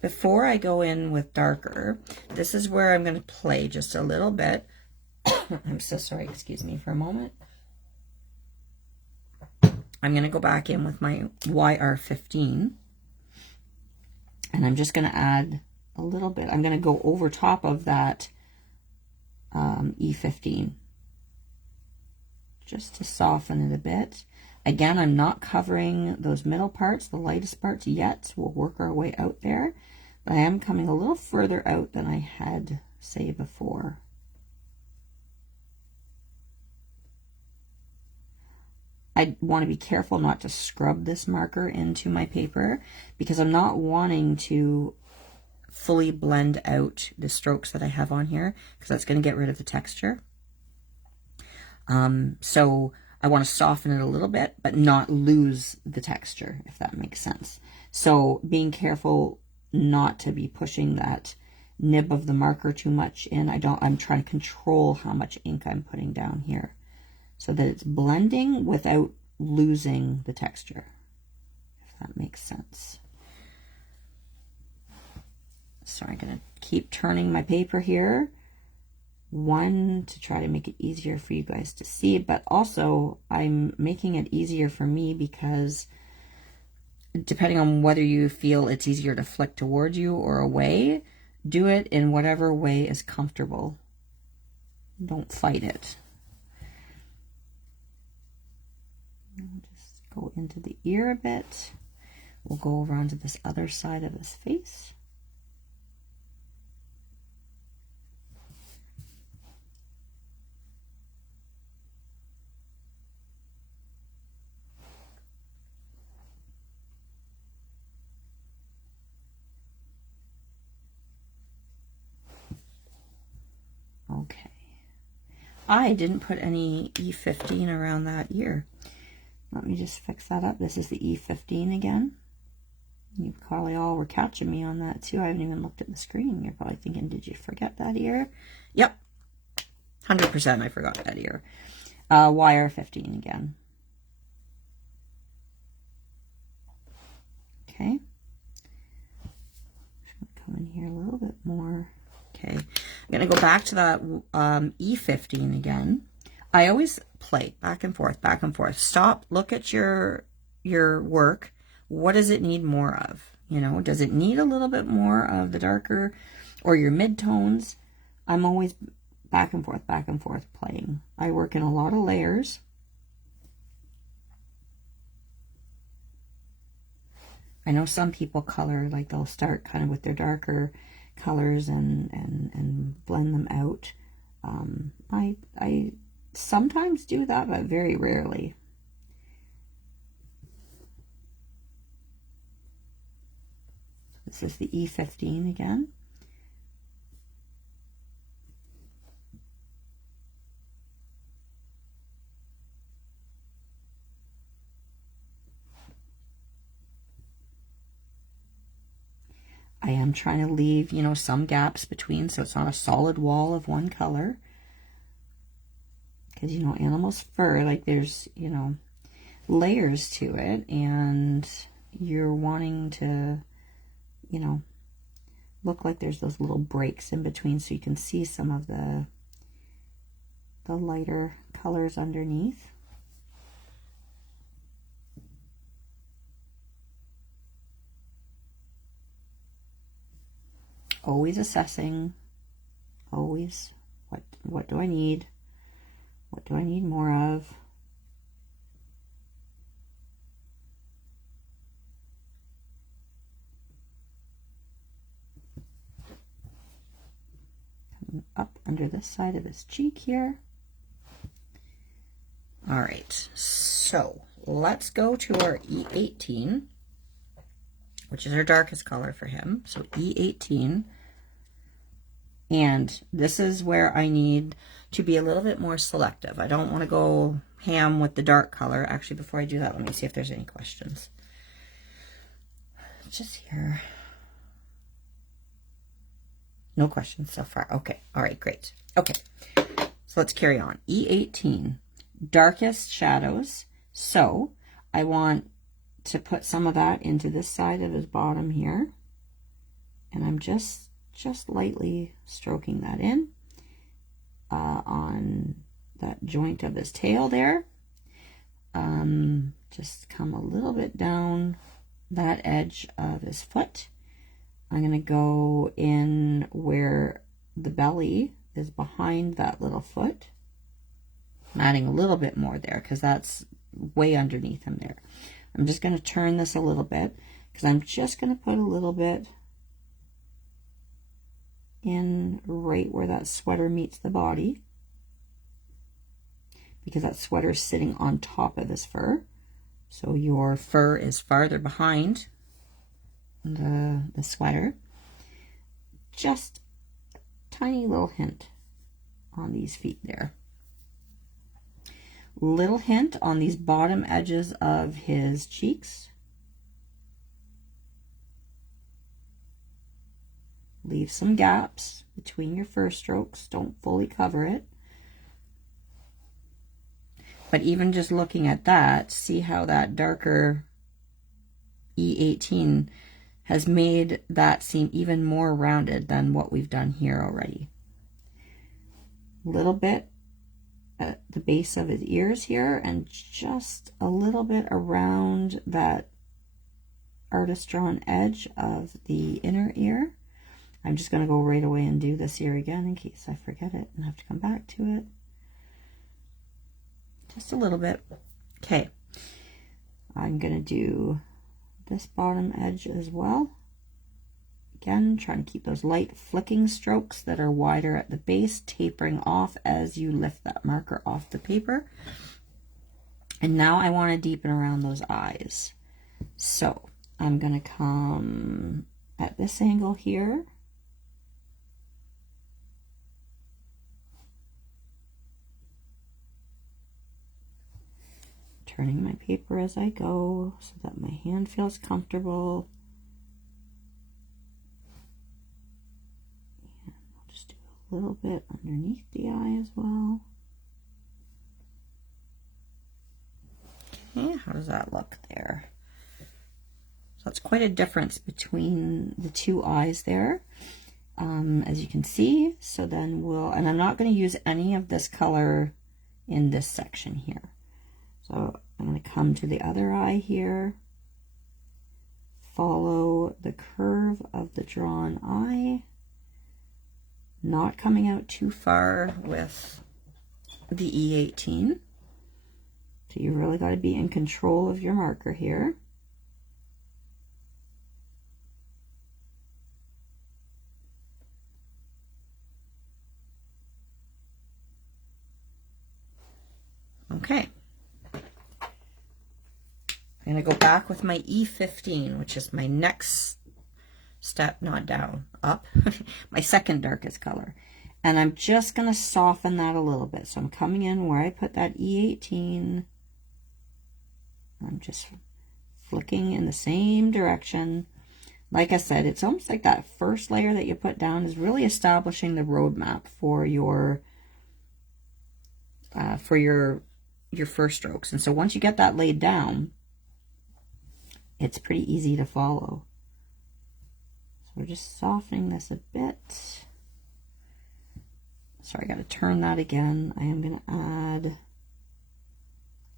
Before I go in with darker, this is where I'm going to play just a little bit. I'm so sorry, excuse me for a moment. I'm going to go back in with my YR15, and I'm just going to add a little bit. I'm going to go over top of that E15 just to soften it a bit. Again, I'm not covering those middle parts, the lightest parts yet. We'll work our way out there, but I am coming a little further out than I had, say, before. I want to be careful not to scrub this marker into my paper, because I'm not wanting to fully blend out the strokes that I have on here, because that's going to get rid of the texture. So I want to soften it a little bit, but not lose the texture, if that makes sense. So being careful not to be pushing that nib of the marker too much in. I'm trying to control how much ink I'm putting down here, so that it's blending without losing the texture, if that makes sense. So I'm going to keep turning my paper here. One, to try to make it easier for you guys to see, but also I'm making it easier for me because depending on whether you feel it's easier to flick towards you or away, do it in whatever way is comfortable. Don't fight it. We'll just go into the ear a bit. We'll go over onto this other side of his face. Okay. I didn't put any E15 around that ear. Let me just fix that up. This is the E15 again. You probably all were catching me on that too. I haven't even looked at the screen. You're probably thinking, did you forget that ear? Yep. 100% I forgot that ear. YR15 again. Okay. Come in here a little bit more. Okay, I'm going to go back to that E15 again. I always play back and forth, back and forth. Stop, look at your work. What does it need more of? You know, does it need a little bit more of the darker or your mid-tones? I'm always back and forth playing. I work in a lot of layers. I know some people color, like they'll start kind of with their darker colors and blend them out. I sometimes do that, but very rarely. This is the E15 again. I am trying to leave, you know, some gaps between, so it's not a solid wall of one color. Because, you know, animals' fur, like there's, you know, layers to it, and you're wanting to, you know, look like there's those little breaks in between so you can see some of the lighter colors underneath. Always assessing, always, what do I need? What do I need more of? Coming up under this side of his cheek here. All right, So let's go to our E18, which is our darkest color for him. So E18. And this is where I need to be a little bit more selective. I don't want to go ham with the dark color. Actually, before I do that, let me see if there's any questions. Just here. No questions so far. Okay. All right, great. Okay. So let's carry on. E18, darkest shadows. So I want to put some of that into this side of his bottom here. And I'm just lightly stroking that in on that joint of his tail there. Just come a little bit down that edge of his foot. I'm going to go in where the belly is behind that little foot. I'm adding a little bit more there because that's way underneath him there. I'm just going to turn this a little bit because I'm just going to put a little bit in right where that sweater meets the body, because that sweater is sitting on top of this fur. So your fur is farther behind the sweater. Just a tiny little hint on these feet there. Little hint on these bottom edges of his cheeks. Leave some gaps between your fur strokes. Don't fully cover it. But even just looking at that, see how that darker E18 has made that seem even more rounded than what we've done here already. A little bit at the base of his ears here, and just a little bit around that artist drawn edge of the inner ear. I'm just going to go right away and do this ear again in case I forget it and have to come back to it. Just a little bit. Okay. I'm going to do this bottom edge as well. Again, try and keep those light flicking strokes that are wider at the base, tapering off as you lift that marker off the paper. And now I want to deepen around those eyes. So I'm going to come at this angle here. Turning my paper as I go so that my hand feels comfortable. And I'll just do a little bit underneath the eye as well. Okay, how does that look there? So it's quite a difference between the two eyes there, as you can see. So then and I'm not going to use any of this color in this section here. So I'm going to come to the other eye here, follow the curve of the drawn eye, not coming out too far with the E18. So you really got to be in control of your marker here. Okay. I'm going to go back with my E15, which is my next step, not down, up, my second darkest color. And I'm just going to soften that a little bit. So I'm coming in where I put that E18. I'm just flicking in the same direction. Like I said, it's almost like that first layer that you put down is really establishing the roadmap for your fur strokes. And so once you get that laid down, it's pretty easy to follow. So we're just softening this a bit. Sorry, I got to turn that again. I am going to add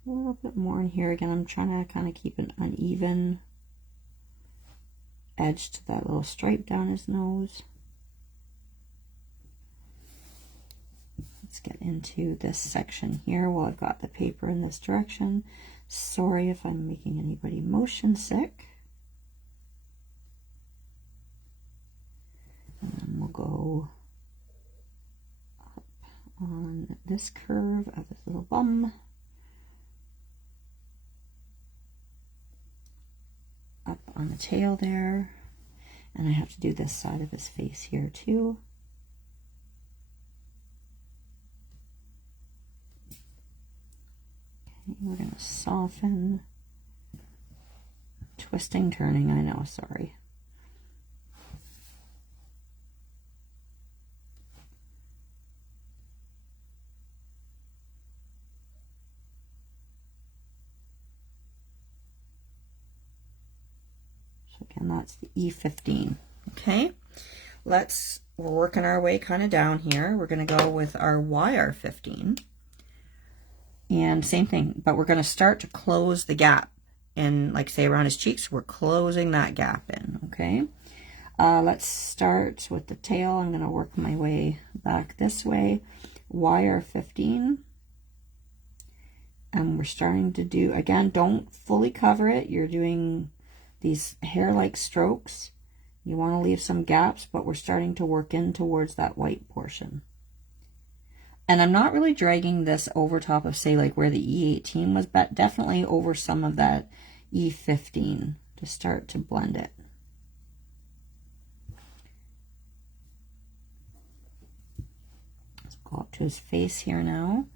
a little bit more in here. Again, I'm trying to kind of keep an uneven edge to that little stripe down his nose. Let's get into this section here while I've got the paper in this direction. Sorry if I'm making anybody motion sick. And then we'll go up on this curve of this little bum. up on the tail there. And I have to do this side of his face here too. Okay, we're going to soften. Twisting, turning, I know, sorry. Again, that's the E15. Okay, we're working our way kind of down here. We're going to go with our YR15. And same thing, but we're going to start to close the gap. And like say around his cheeks, we're closing that gap in, okay? Let's start with the tail. I'm going to work my way back this way. YR15. And we're starting to do, again, don't fully cover it. You're doing these hair-like strokes. You want to leave some gaps, but we're starting to work in towards that white portion. And I'm not really dragging this over top of, say, like where the E18 was, but definitely over some of that E15 to start to blend it. Let's go up to his face here now.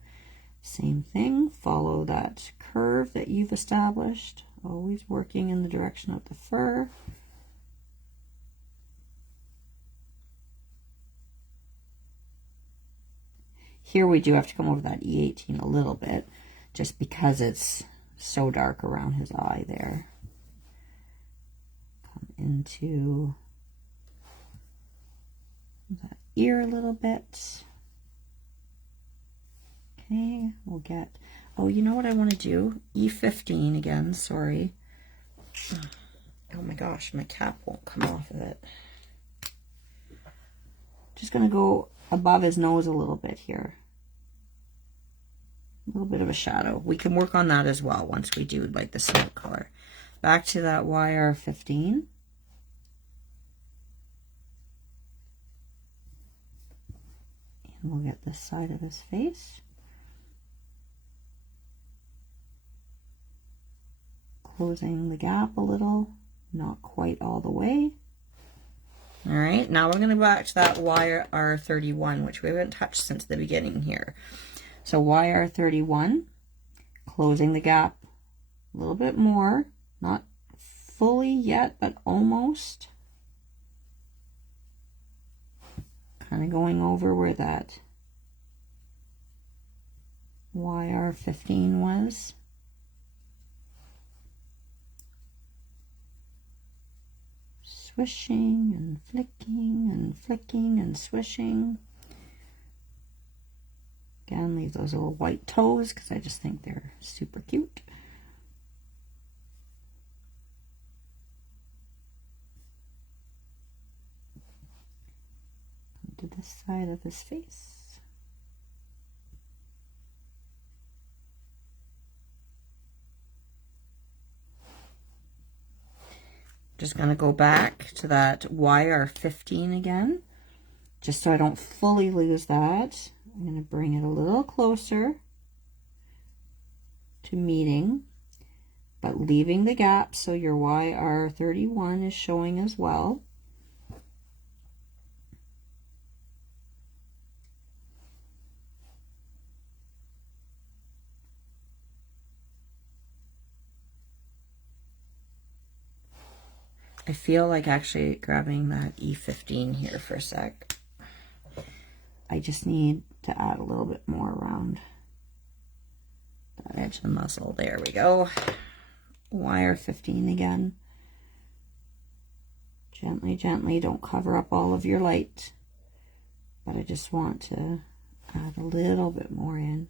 Same thing, follow that curve that you've established. Always working in the direction of the fur. Here we do have to come over that E18 a little bit, just because it's so dark around his eye there. Come into that ear a little bit. Okay, we'll get, oh, you know what I want to do? E15 again, sorry. Oh my gosh, my cap won't come off of it. Just going to go above his nose a little bit here. A little bit of a shadow. We can work on that as well once we do like the smoke color. Back to that YR15. And we'll get this side of his face. Closing the gap a little, not quite all the way. All right, now we're going to go back to that YR31, which we haven't touched since the beginning here. So YR31, closing the gap a little bit more, not fully yet, but almost. Kind of going over where that YR15 was. Swishing and flicking and flicking and swishing. Again, leave those little white toes because I just think they're super cute. Come to this side of his face. Just going to go back to that YR15 again, just so I don't fully lose that. I'm going to bring it a little closer to meeting, but leaving the gap so your YR31 is showing as well. I feel like actually grabbing that E15 here for a sec. I just need to add a little bit more around that edge of the muzzle. There we go. YR15 again. Gently, gently, don't cover up all of your light. But I just want to add a little bit more in.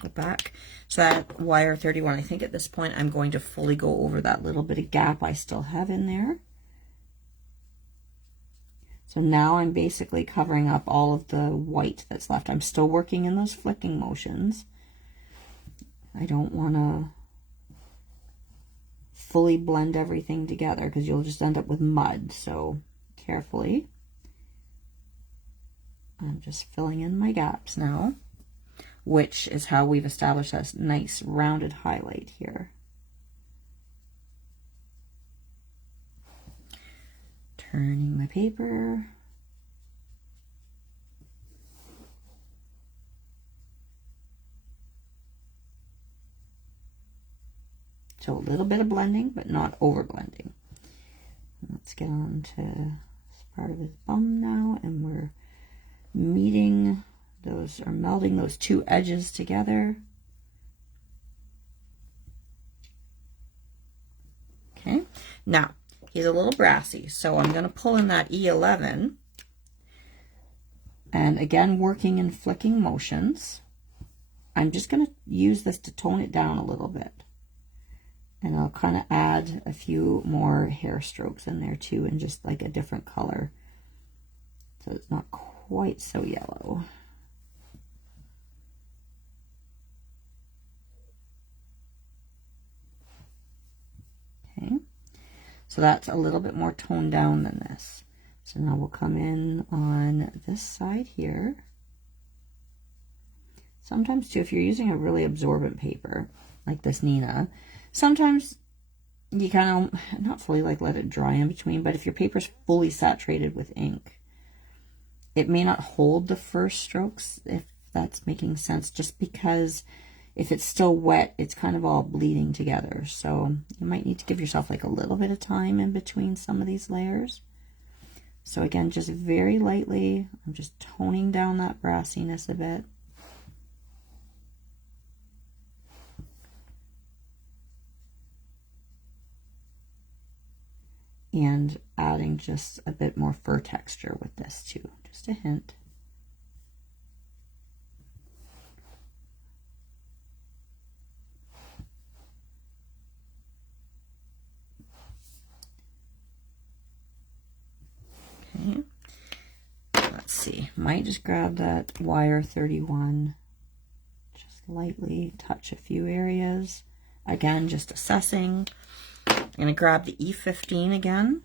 Go back. So that YR31, I think at this point I'm going to fully go over that little bit of gap I still have in there. So now I'm basically covering up all of the white that's left. I'm still working in those flicking motions. I don't want to fully blend everything together because you'll just end up with mud. So carefully. I'm just filling in my gaps now, which is how we've established a nice rounded highlight here. Turning my paper. So a little bit of blending, but not over blending. Let's get on to this part of his bum now, and we're meeting those, or melding those two edges together. Okay, now he's a little brassy, so I'm going to pull in that E11, and again working in flicking motions. I'm just going to use this to tone it down a little bit. And I'll kind of add a few more hair strokes in there too, and just like a different color, so it's not quite so yellow. Okay, so that's a little bit more toned down than this. So now we'll come in on this side here. Sometimes too, if you're using a really absorbent paper like this Nina, sometimes you kind of not fully like let it dry in between, but if your paper's fully saturated with ink, it may not hold the first strokes, if that's making sense, just because if it's still wet, it's kind of all bleeding together. So you might need to give yourself like a little bit of time in between some of these layers. So again, just very lightly, I'm just toning down that brassiness a bit. And adding just a bit more fur texture with this too, just a hint. Okay, let's see, might just grab that wire 31, just lightly touch a few areas. Again, just assessing. I'm going to grab the E15 again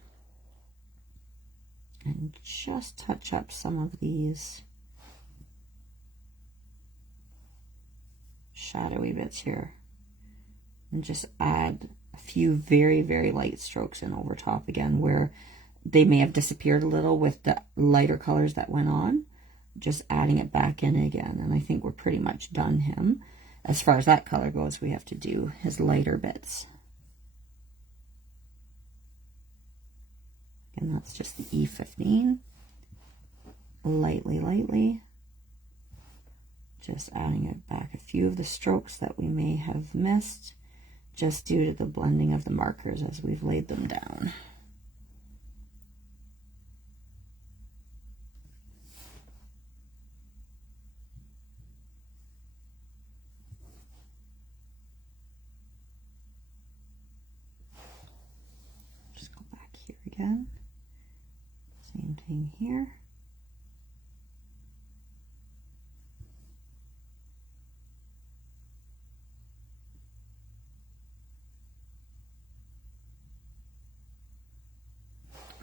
and just touch up some of these shadowy bits here, and just add a few very, very light strokes in over top again where they may have disappeared a little with the lighter colors that went on, just adding it back in again. And I think we're pretty much done him. As far as that color goes, we have to do his lighter bits. And that's just the E15. Lightly, lightly. Just adding it back a few of the strokes that we may have missed, just due to the blending of the markers as we've laid them down. Just go back here again. Same thing here.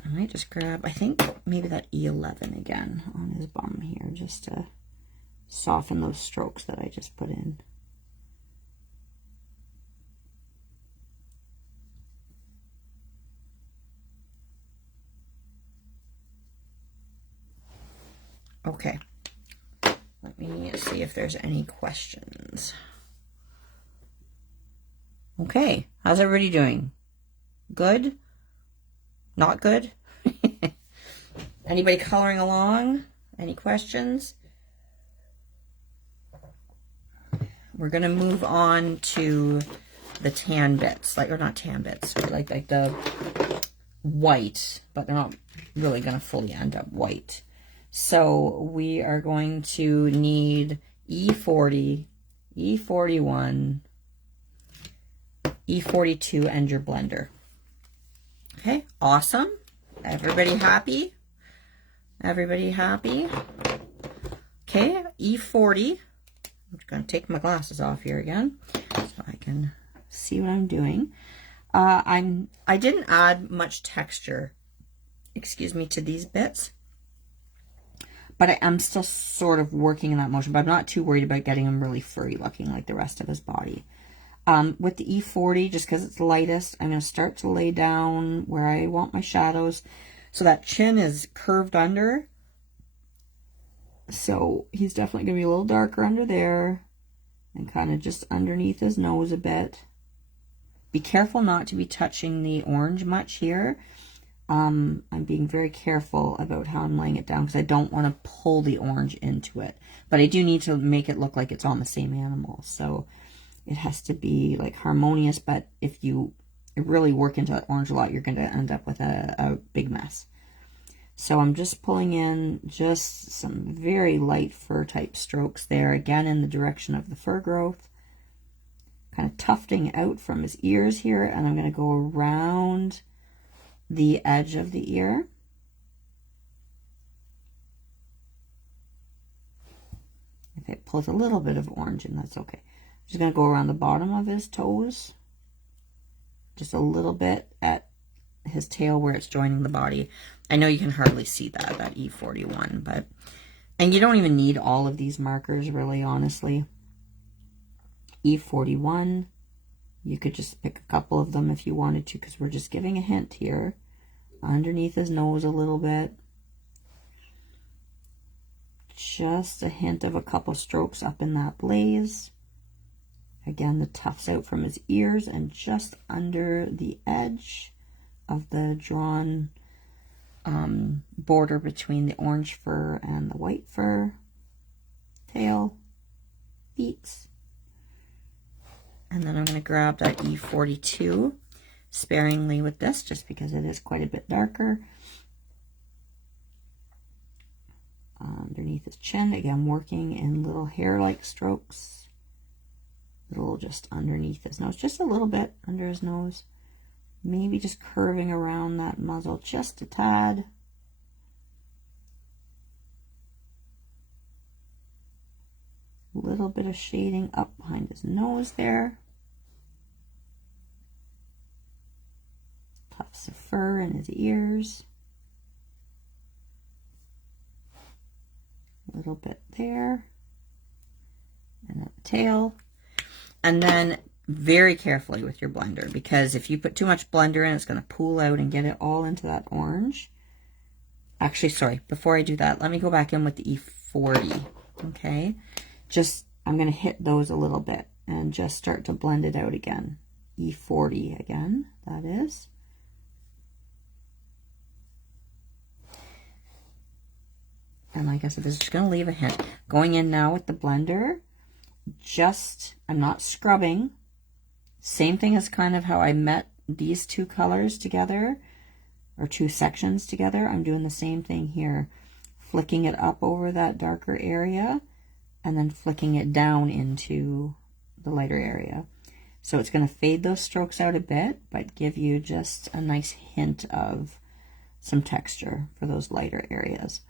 I might just grab, I think maybe that E11 again on his bum here, just to soften those strokes that I just put in. Okay, let me see if there's any questions. Okay, how's everybody doing? Good? Not good? Anybody coloring along? Any questions? We're gonna move on to the tan bits, or not tan bits, like the white, but they're not really gonna fully end up white. So we are going to need E40, E41, E42, and your blender. Okay, awesome. Everybody happy? Everybody happy? Okay, E40. I'm going to take my glasses off here again so I can see what I'm doing. I didn't add much texture, excuse me, to these bits, but I am still sort of working in that motion, but I'm not too worried about getting him really furry looking like the rest of his body. With the E40, just because it's the lightest, I'm going to start to lay down where I want my shadows. So that chin is curved under. So he's definitely going to be a little darker under there. And kind of just underneath his nose a bit. Be careful not to be touching the orange much here. I'm being very careful about how I'm laying it down because I don't want to pull the orange into it. But I do need to make it look like it's on the same animal. So it has to be like harmonious, but if you really work into that orange a lot, you're going to end up with a big mess. So I'm just pulling in just some very light fur type strokes there, again in the direction of the fur growth. Kind of tufting out from his ears here, and I'm going to go around the edge of the ear. If it pulls a little bit of orange in, that's okay. I'm just going to go around the bottom of his toes, just a little bit at his tail where it's joining the body. I know you can hardly see that E41, but, and you don't even need all of these markers really, honestly. E41, you could just pick a couple of them if you wanted to, because we're just giving a hint here. Underneath his nose a little bit. Just a hint of a couple strokes up in that blaze. Again, the tufts out from his ears and just under the edge of the drawn border between the orange fur and the white fur. Tail, beaks. And then I'm going to grab that E42 sparingly with this, just because it is quite a bit darker. Underneath his chin, again, working in little hair-like strokes. Little just underneath his nose, just a little bit under his nose. Maybe just curving around that muzzle just a tad. A little bit of shading up behind his nose there. Tufts of fur in his ears. A little bit there. And at the tail. And then very carefully with your blender, because if you put too much blender in, it's going to pool out and get it all into that orange. Actually, sorry, before I do that, let me go back in with the E40, okay? Just, I'm going to hit those a little bit and just start to blend it out again. E40 again, that is. And like I said, this is just going to leave a hint. Going in now with the blender. Just, I'm not scrubbing. Same thing as kind of how I met these two colors together, or two sections together. I'm doing the same thing here. Flicking it up over that darker area, and then flicking it down into the lighter area. So it's going to fade those strokes out a bit, but give you just a nice hint of some texture for those lighter areas.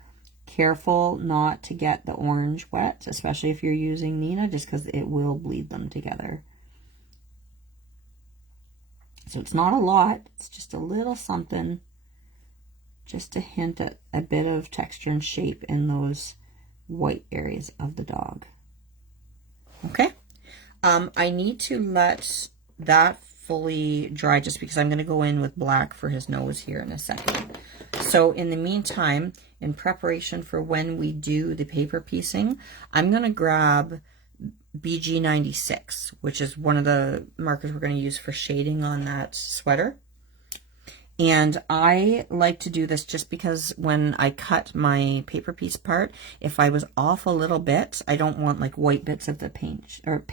Careful not to get the orange wet, especially if you're using Nina, just because it will bleed them together. So it's not a lot, it's just a little something, just to hint at a bit of texture and shape in those white areas of the dog. Okay, I need to let that fully dry just because I'm going to go in with black for his nose here in a second. So in the meantime, in preparation for when we do the paper piecing, I'm going to grab BG96, which is one of the markers we're going to use for shading on that sweater. And I like to do this just because when I cut my paper piece part, if I was off a little bit, I don't want like white bits of the paint or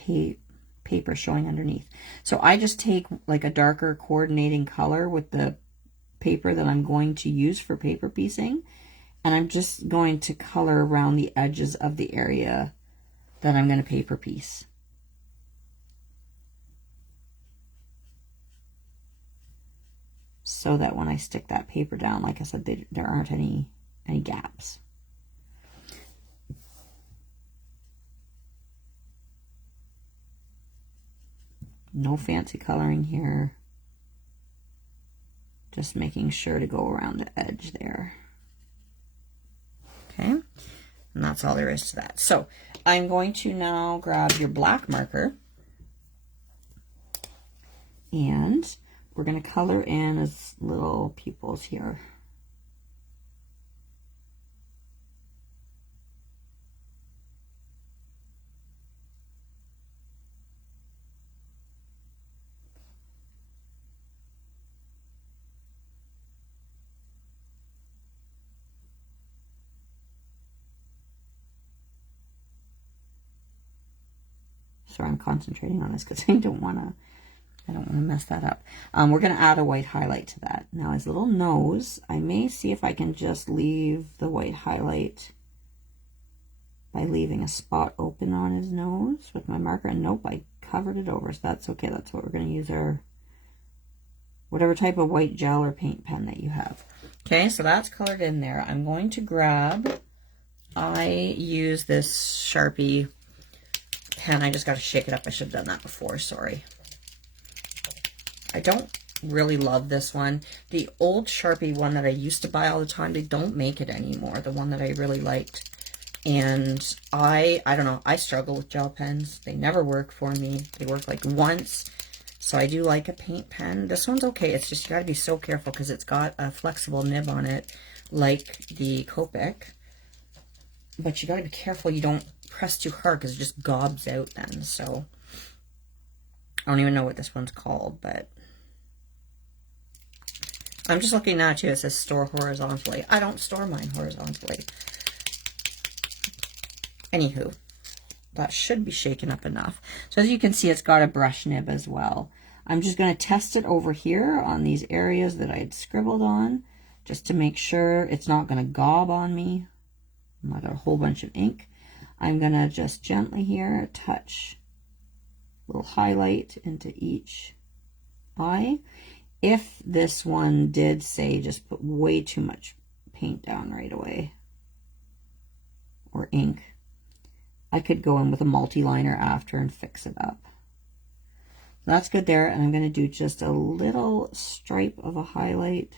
paper showing underneath. So I just take like a darker coordinating color with the paper that I'm going to use for paper piecing, and I'm just going to color around the edges of the area that I'm going to paper piece. So that when I stick that paper down, like I said, there aren't any gaps. No fancy coloring here. Just making sure to go around the edge there. Okay, and that's all there is to that. So I'm going to now grab your black marker, and we're going to color in his little pupils here. Sorry, I'm concentrating on this because I don't want to mess that up. We're going to add a white highlight to that. Now his little nose, I may see if I can just leave the white highlight by leaving a spot open on his nose with my marker. And nope, I covered it over, so that's okay. That's what we're going to use, our whatever type of white gel or paint pen that you have. Okay, so that's colored in there. I'm going to grab, I use this Sharpie pen. I just got to shake it up. I should have done that before, sorry. I don't really love this one. The old Sharpie one that I used to buy all the time, they don't make it anymore, the one that I really liked. And I don't know, I struggle with gel pens. They never work for me. They work like once. So I do like a paint pen. This one's okay. It's just you got to be so careful because it's got a flexible nib on it like the Copic. But you got to be careful you don't press too hard because it just gobs out then. So I don't even know what this one's called, but I'm just looking now too. It says store horizontally. I don't store mine horizontally. Anywho, that should be shaken up enough. So as you can see, it's got a brush nib as well. I'm just going to test it over here on these areas that I had scribbled on, just to make sure it's not going to gob on me. I got a whole bunch of ink. I'm going to just gently here touch a little highlight into each eye. If this one did say just put way too much paint down right away, or ink, I could go in with a multi-liner after and fix it up. So that's good there, and I'm going to do just a little stripe of a highlight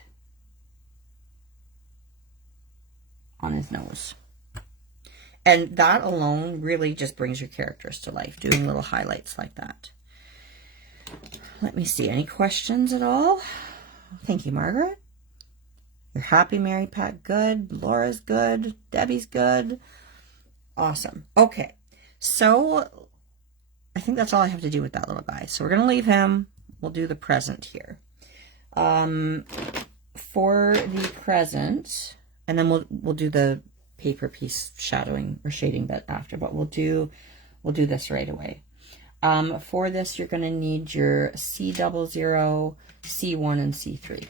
on his nose. And that alone really just brings your characters to life, doing little highlights like that. Let me see, any questions at all? Thank you, Margaret. You're happy, Mary Pat? Good. Laura's good. Debbie's good. Awesome. Okay, so I think that's all I have to do with that little guy. So we're going to leave him. We'll do the present here. For the present, and then we'll do the paper piece shadowing or shading bit after, but we'll do this right away. For this, you're going to need your C00, C1, and C3.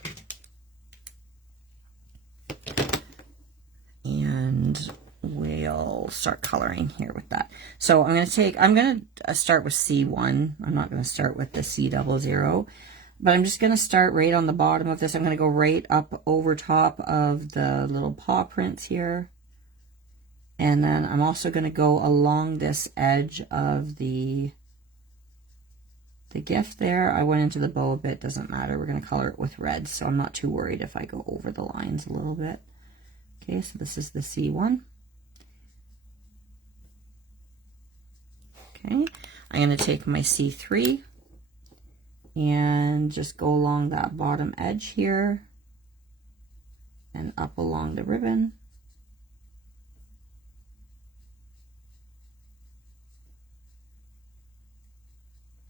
And we'll start coloring here with that. So I'm going to start with C1. I'm not going to start with the C00, but I'm just going to start right on the bottom of this. I'm going to go right up over top of the little paw prints here. And then I'm also going to go along this edge of the gift there. I went into the bow a bit, doesn't matter. We're going to color it with red, so I'm not too worried if I go over the lines a little bit. Okay, so this is the C1. Okay, I'm going to take my C3 and just go along that bottom edge here and up along the ribbon.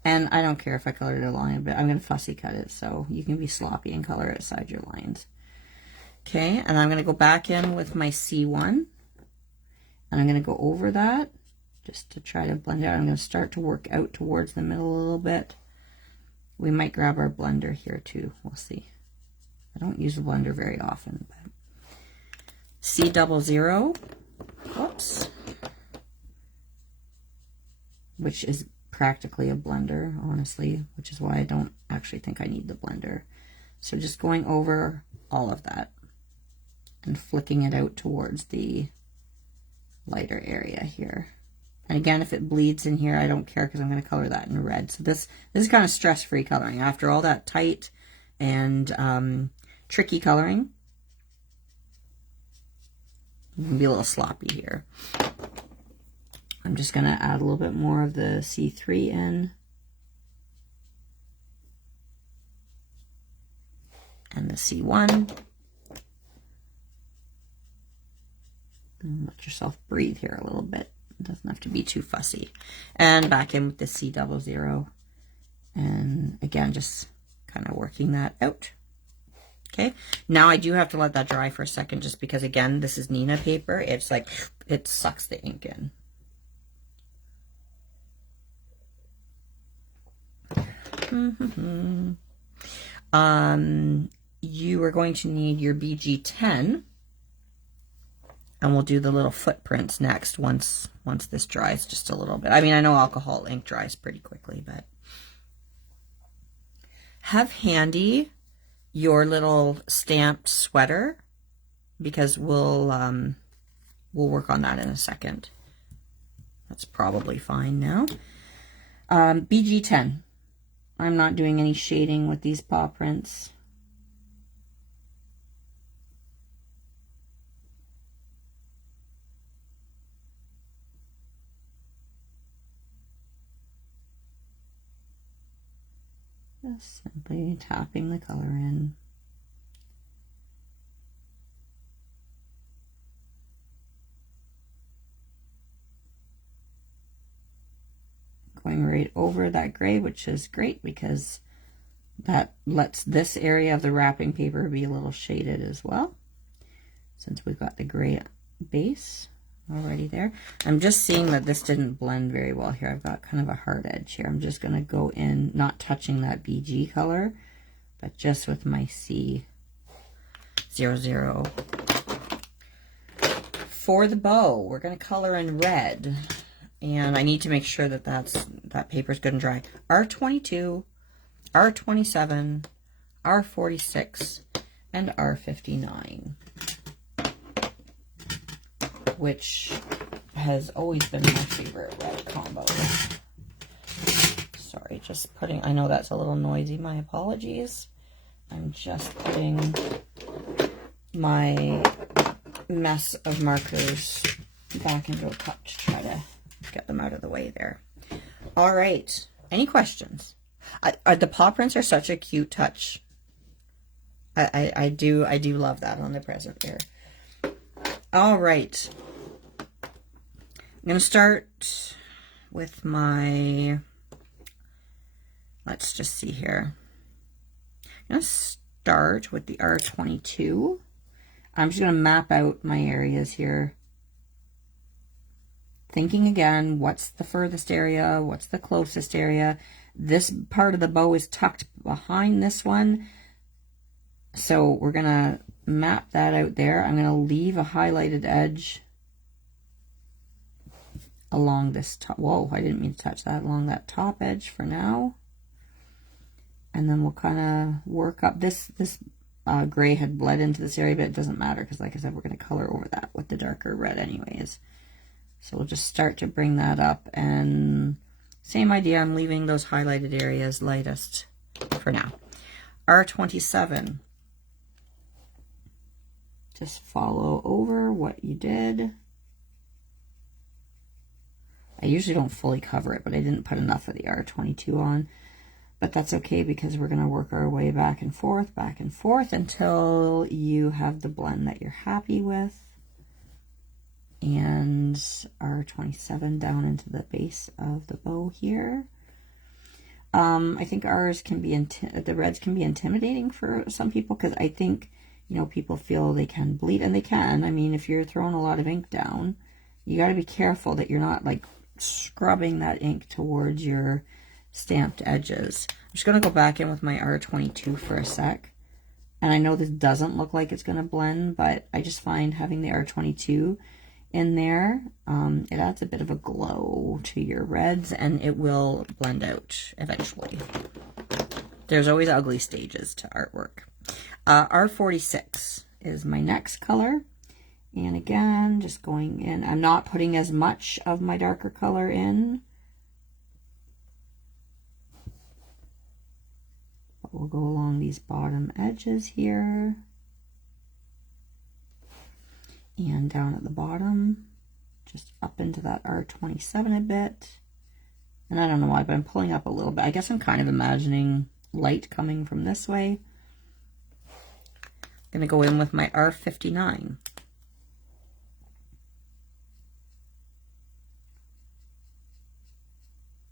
And I don't care if I colored a line, but I'm going to fussy cut it, so you can be sloppy and color it outside your lines. Okay, and I'm going to go back in with my C1, and I'm going to go over that just to try to blend it out. I'm going to start to work out towards the middle a little bit. We might grab our blender here too. We'll see. I don't use the blender very often, but C00, whoops, which is practically a blender, honestly, which is why I don't actually think I need the blender. So just going over all of that and flicking it out towards the lighter area here. And again, if it bleeds in here, I don't care because I'm going to color that in red. So this is kind of stress-free coloring. After all that tight and tricky coloring, you can be a little sloppy here. I'm just going to add a little bit more of the C3 in. And the C1. And let yourself breathe here a little bit. It doesn't have to be too fussy. And back in with the C00. And again, just kind of working that out. Okay, now I do have to let that dry for a second just because, again, this is Nina paper. It's like, it sucks the ink in. You are going to need your BG10, and we'll do the little footprints next once this dries just a little bit. I mean, I know alcohol ink dries pretty quickly, but have handy your little stamped sweater because we'll work on that in a second. That's probably fine now. BG10. I'm not doing any shading with these paw prints. Just simply tapping the color in. Going right over that gray, which is great because that lets this area of the wrapping paper be a little shaded as well, since we've got the gray base already there. I'm just seeing that this didn't blend very well here. I've got kind of a hard edge here. I'm just going to go in, not touching that BG color, but just with my C00. For the bow, we're going to color in red. And I need to make sure that that paper's good and dry. R22, R27, R46, and R59. Which has always been my favorite red combo. Sorry, just putting, I know that's a little noisy, my apologies. I'm just putting my mess of markers back into a cup to try to get them out of the way there. All right, any questions? The paw prints are such a cute touch. I do love that on the present here. All right, I'm going to start with my, let's just see here. I'm going to start with the R22. I'm just going to map out my areas here. Thinking again, what's the furthest area? What's the closest area? This part of the bow is tucked behind this one. So we're going to map that out there. I'm going to leave a highlighted edge along this top. Whoa, I didn't mean to touch that. Along that top edge for now. And then we'll kind of work up. This gray had bled into this area, but it doesn't matter because, like I said, we're going to color over that with the darker red anyways. So we'll just start to bring that up, and same idea, I'm leaving those highlighted areas lightest for now. R27. Just follow over what you did. I usually don't fully cover it, but I didn't put enough of the R22 on. But that's okay because we're going to work our way back and forth until you have the blend that you're happy with. And R27 down into the base of the bow here. I think ours can be, the reds can be intimidating for some people because I think, you know, people feel they can bleed, and they can. I mean, if you're throwing a lot of ink down, you got to be careful that you're not like scrubbing that ink towards your stamped edges. I'm just going to go back in with my R22 for a sec. And I know this doesn't look like it's going to blend, but I just find having the R22 in there, it adds a bit of a glow to your reds, and it will blend out eventually. There's always ugly stages to artwork. R46 is my next color, And again, just going in. I'm not putting as much of my darker color in. But we'll go along these bottom edges here. And down at the bottom, just up into that R27 a bit. And I don't know why, but I'm pulling up a little bit. I guess I'm kind of imagining light coming from this way. I'm going to go in with my R59.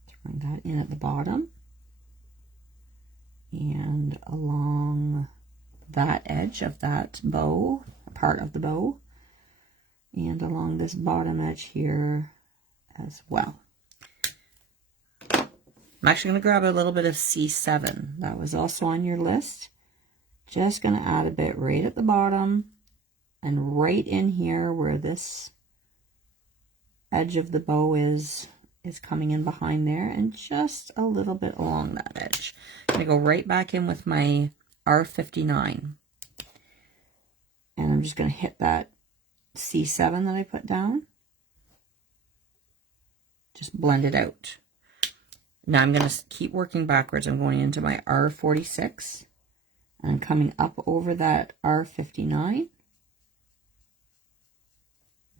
Throwing that in at the bottom. And along that edge of that bow, part of the bow. And along this bottom edge here as well. I'm actually going to grab a little bit of C7. That was also on your list. Just going to add a bit right at the bottom and right in here where this edge of the bow is coming in behind there, and just a little bit along that edge. I'm going to go right back in with my R59. And I'm just going to hit that C7 that I put down. Just blend it out. Now I'm going to keep working backwards. I'm going into my R46. And I'm coming up over that R59.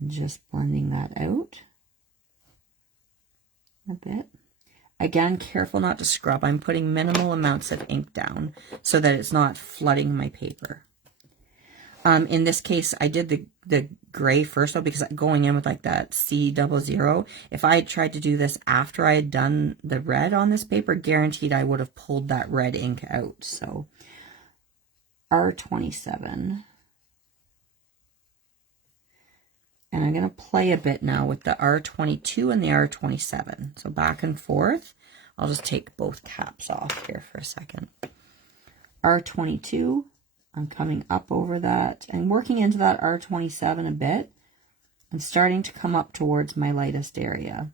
And just blending that out a bit. Again, careful not to scrub. I'm putting minimal amounts of ink down so that it's not flooding my paper. In this case, I did the gray first though, because going in with like that C00, if I had tried to do this after I had done the red on this paper, guaranteed I would have pulled that red ink out. So R27. And I'm going to play a bit now with the R22 and the R27. So back and forth. I'll just take both caps off here for a second. R22. I'm coming up over that and working into that R27 a bit. I'm starting to come up towards my lightest area.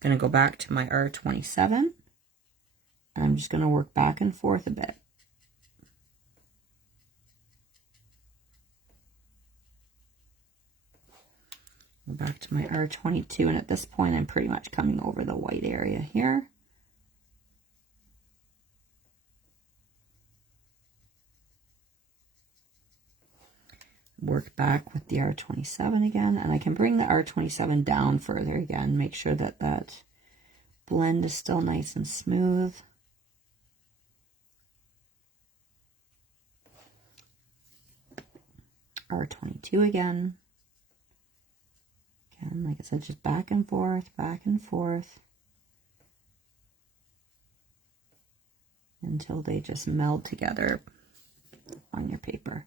Going to go back to my R27 and I'm just going to work back and forth a bit. Go back to my R22, and at this point I'm pretty much coming over the white area here. Work back with the R27 again, and I can bring the R27 down further again, make sure that that blend is still nice and smooth. R22 again. Again, like I said, just back and forth until they just meld together on your paper.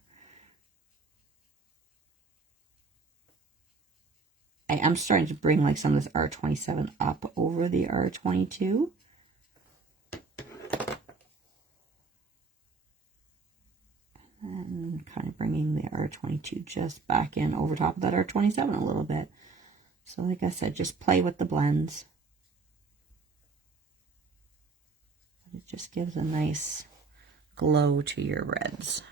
I am starting to bring like some of this R27 up over the R22. And kind of bringing the R22 just back in over top of that R27 a little bit. So like I said, just play with the blends. It just gives a nice glow to your reds.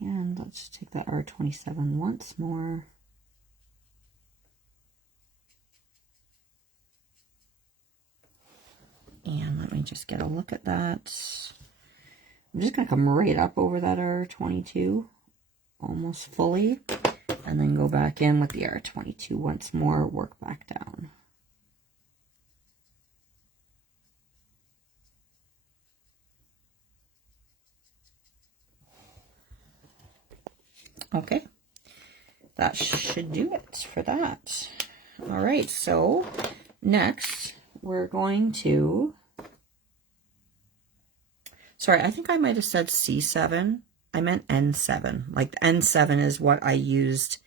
And let's just take that R27 once more. And let me just get a look at that. I'm just going to come right up over that R22, almost fully, and then go back in with the R22 once more, work back down. Okay, that should do it for that. All right, so next we're going to, sorry, I think I might have said C7. I meant N7. Like N7 is what I used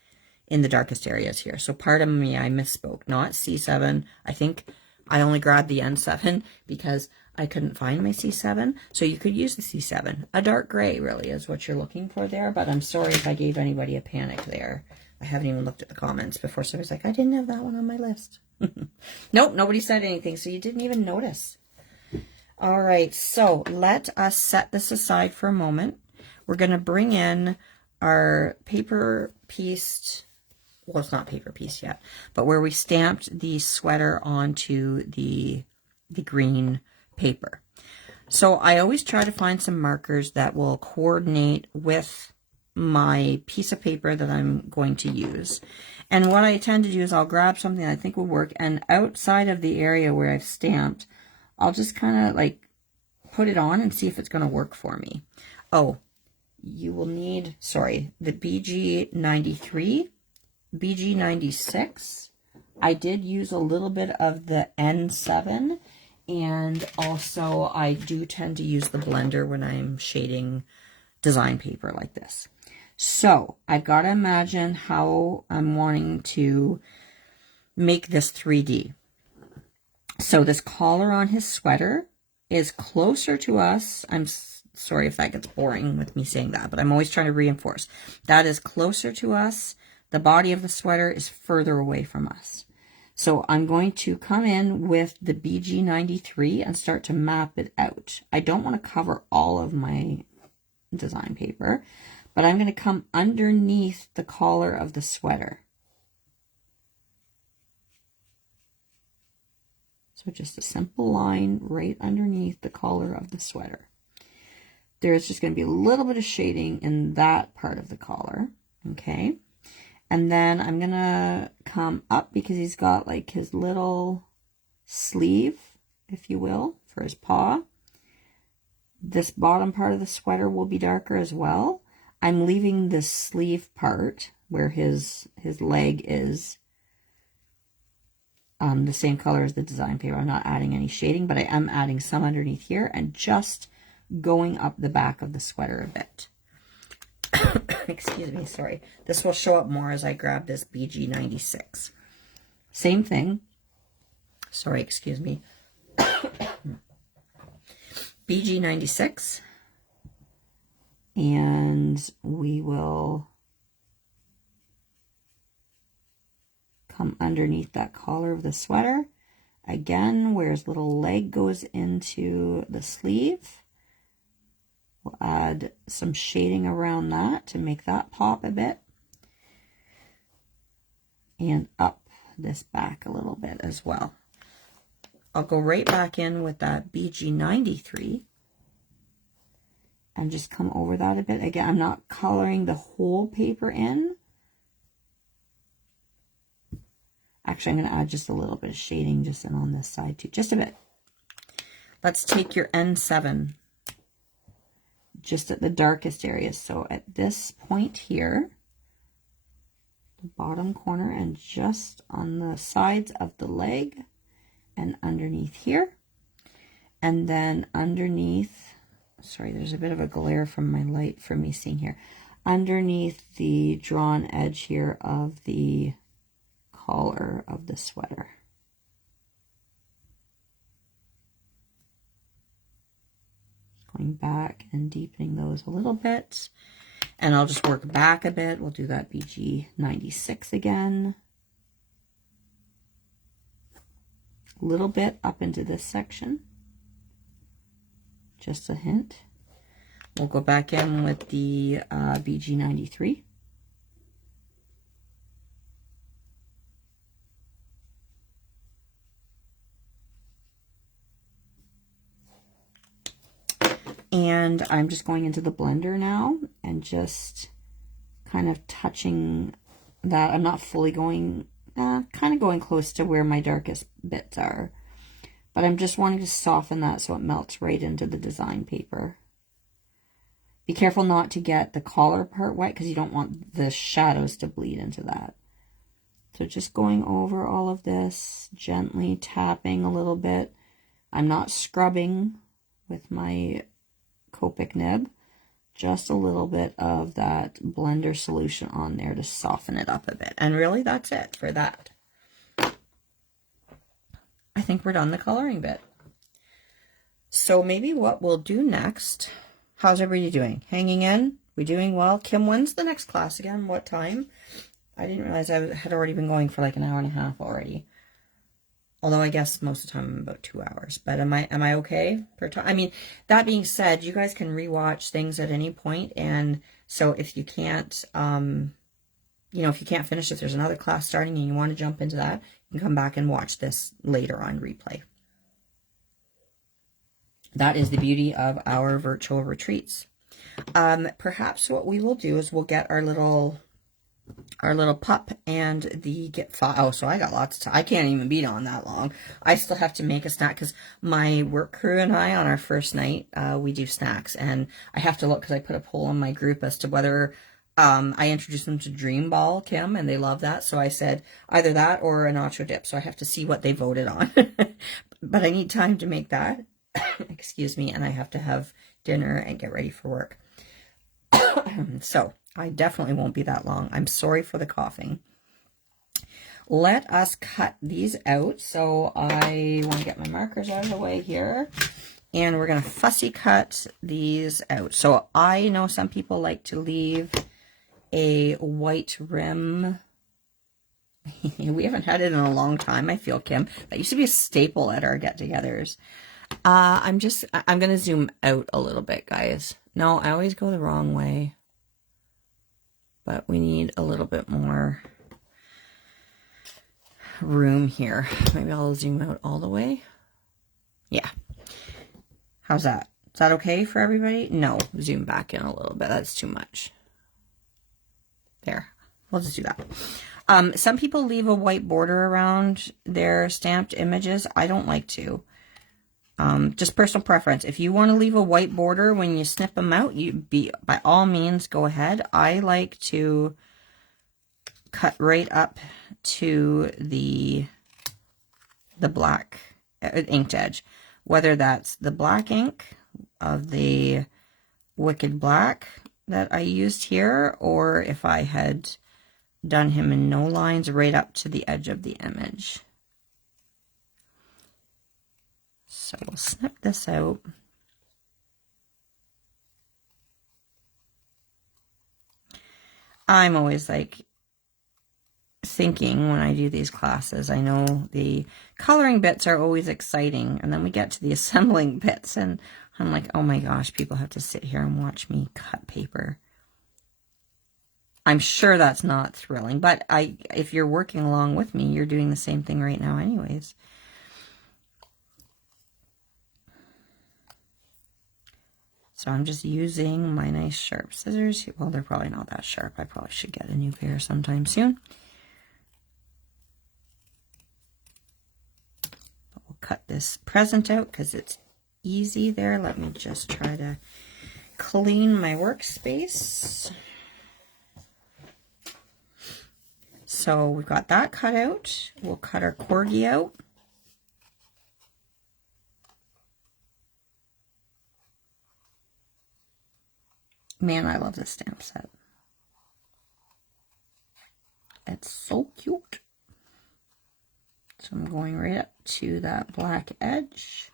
in the darkest areas here. So pardon me, I misspoke. Not C7. I think I only grabbed the N7 because I couldn't find my C7. So you could use the C7. A dark gray really is what you're looking for there. But I'm sorry if I gave anybody a panic there. I haven't even looked at the comments before, so I was like, I didn't have that one on my list. Nope, nobody said anything, so you didn't even notice. All right, so let us set this aside for a moment. We're going to bring in our paper pieced, well, it's not paper piece yet, but where we stamped the sweater onto the green paper. So I always try to find some markers that will coordinate with my piece of paper that I'm going to use. And what I tend to do is I'll grab something that I think will work, and outside of the area where I've stamped, I'll just kind of like put it on and see if it's going to work for me. Oh, you will need, sorry, the BG93, BG96. I did use a little bit of the N7, and also I do tend to use the blender when I'm shading design paper like this. So I've got to imagine how I'm wanting to make this 3D. So this collar on his sweater is closer to us. I'm sorry if that gets boring with me saying that, but I'm always trying to reinforce. That is closer to us. The body of the sweater is further away from us. So I'm going to come in with the BG93 and start to map it out. I don't want to cover all of my design paper, but I'm going to come underneath the collar of the sweater. So just a simple line right underneath the collar of the sweater. There's just going to be a little bit of shading in that part of the collar, okay? And then I'm going to come up because he's got like his little sleeve, if you will, for his paw. This bottom part of the sweater will be darker as well. I'm leaving the sleeve part where his leg is the same color as the design paper. I'm not adding any shading, but I am adding some underneath here and just going up the back of the sweater a bit. Excuse me, sorry. This will show up more as I grab this BG96. Same thing. Sorry, excuse me. BG96. And we will come underneath that collar of the sweater. Again, where his little leg goes into the sleeve. We'll add some shading around that to make that pop a bit. And up this back a little bit as well. I'll go right back in with that BG93 and just come over that a bit. Again, I'm not coloring the whole paper in. Actually, I'm going to add just a little bit of shading just in on this side too, just a bit. Let's take your N7 just at the darkest areas. So at this point here, the bottom corner, and just on the sides of the leg and underneath here. And then underneath, sorry, there's a bit of a glare from my light for me seeing here. Underneath the drawn edge here of the collar of the sweater. Going back and deepening those a little bit. And I'll just work back a bit. We'll do that BG96 again. A little bit up into this section. Just a hint. We'll go back in with the BG93. And I'm just going into the blender now and just kind of touching that. I'm not fully going, kind of going close to where my darkest bits are. But I'm just wanting to soften that so it melts right into the design paper. Be careful not to get the collar part wet because you don't want the shadows to bleed into that. So just going over all of this, gently tapping a little bit. I'm not scrubbing with my Copic nib, just a little bit of that blender solution on there to soften it up a bit. And really that's it for that. I think we're done the coloring bit. So maybe what we'll do next, how's everybody doing? Hanging in? We doing well? Kim, when's the next class again? What time? I didn't realize I had already been going for like an hour and a half already. Although I guess most of the time I'm about 2 hours. But am I okay per time? I mean, that being said, you guys can rewatch things at any point. And so if you can't, if you can't finish, if there's another class starting and you want to jump into that, you can come back and watch this later on replay. That is the beauty of our virtual retreats. Perhaps what we will do is we'll get our little pup and the get file. Oh, so I got lots of time. I can't even be on that long. I still have to make a snack because my work crew and I on our first night, we do snacks, and I have to look because I put a poll on my group as to whether I introduced them to Dream Ball, Kim, and they love that. So I said either that or a nacho dip. So I have to see what they voted on. But I need time to make that. Excuse me. And I have to have dinner and get ready for work. So I definitely won't be that long. I'm sorry for the coughing. Let us cut these out. So I want to get my markers out of the way here. And we're going to fussy cut these out. So I know some people like to leave a white rim. We haven't had it in a long time, I feel, Kim. That used to be a staple at our get-togethers. I'm going to zoom out a little bit, guys. No, I always go the wrong way. But we need a little bit more room here. Maybe I'll zoom out all the way. Yeah. How's that? Is that okay for everybody? No, zoom back in a little bit. That's too much. There. We'll just do that. Some people leave a white border around their stamped images. I don't like to. Just personal preference. If you want to leave a white border when you snip them out, by all means go ahead. I like to cut right up to the black inked edge, whether that's the black ink of the Wicked Black that I used here, or if I had done him in no lines right up to the edge of the image. So we'll snip this out. I'm always like thinking when I do these classes, I know the coloring bits are always exciting, and then we get to the assembling bits and I'm like, oh my gosh, people have to sit here and watch me cut paper. I'm sure that's not thrilling, but if you're working along with me, you're doing the same thing right now anyways. So I'm just using my nice sharp scissors. Well, they're probably not that sharp. I probably should get a new pair sometime soon. But we'll cut this present out because it's easy there. Let me just try to clean my workspace. So we've got that cut out. We'll cut our Corgi out. Man, I love this stamp set. It's so cute. So I'm going right up to that black edge.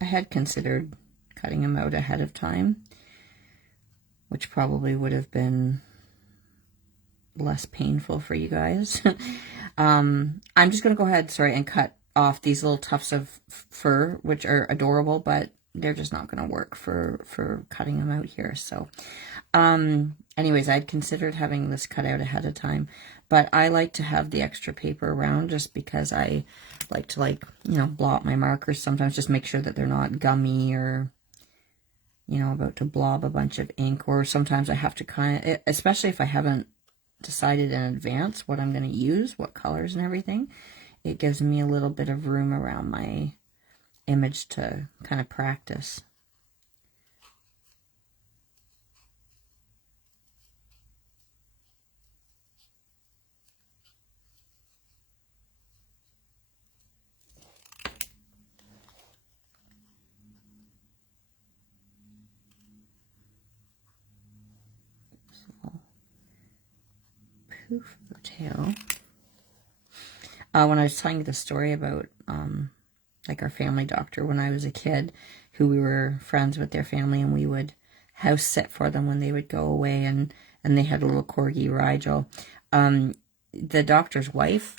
I had considered cutting them out ahead of time, which probably would have been less painful for you guys. I'm just going to go ahead, and cut off these little tufts of fur, which are adorable, but they're just not going to work for cutting them out here. So, anyways, I'd considered having this cut out ahead of time, but I like to have the extra paper around just because I like to, blow up my markers sometimes, just make sure that they're not gummy or, about to blob a bunch of ink. Or sometimes I have to especially if I haven't decided in advance what I'm going to use, what colors and everything, it gives me a little bit of room around my image to kind of practice. Poof of the tail. when I was telling you the story about like our family doctor when I was a kid, who we were friends with their family, and we would house sit for them when they would go away, and they had a little Corgi, Rigel. The doctor's wife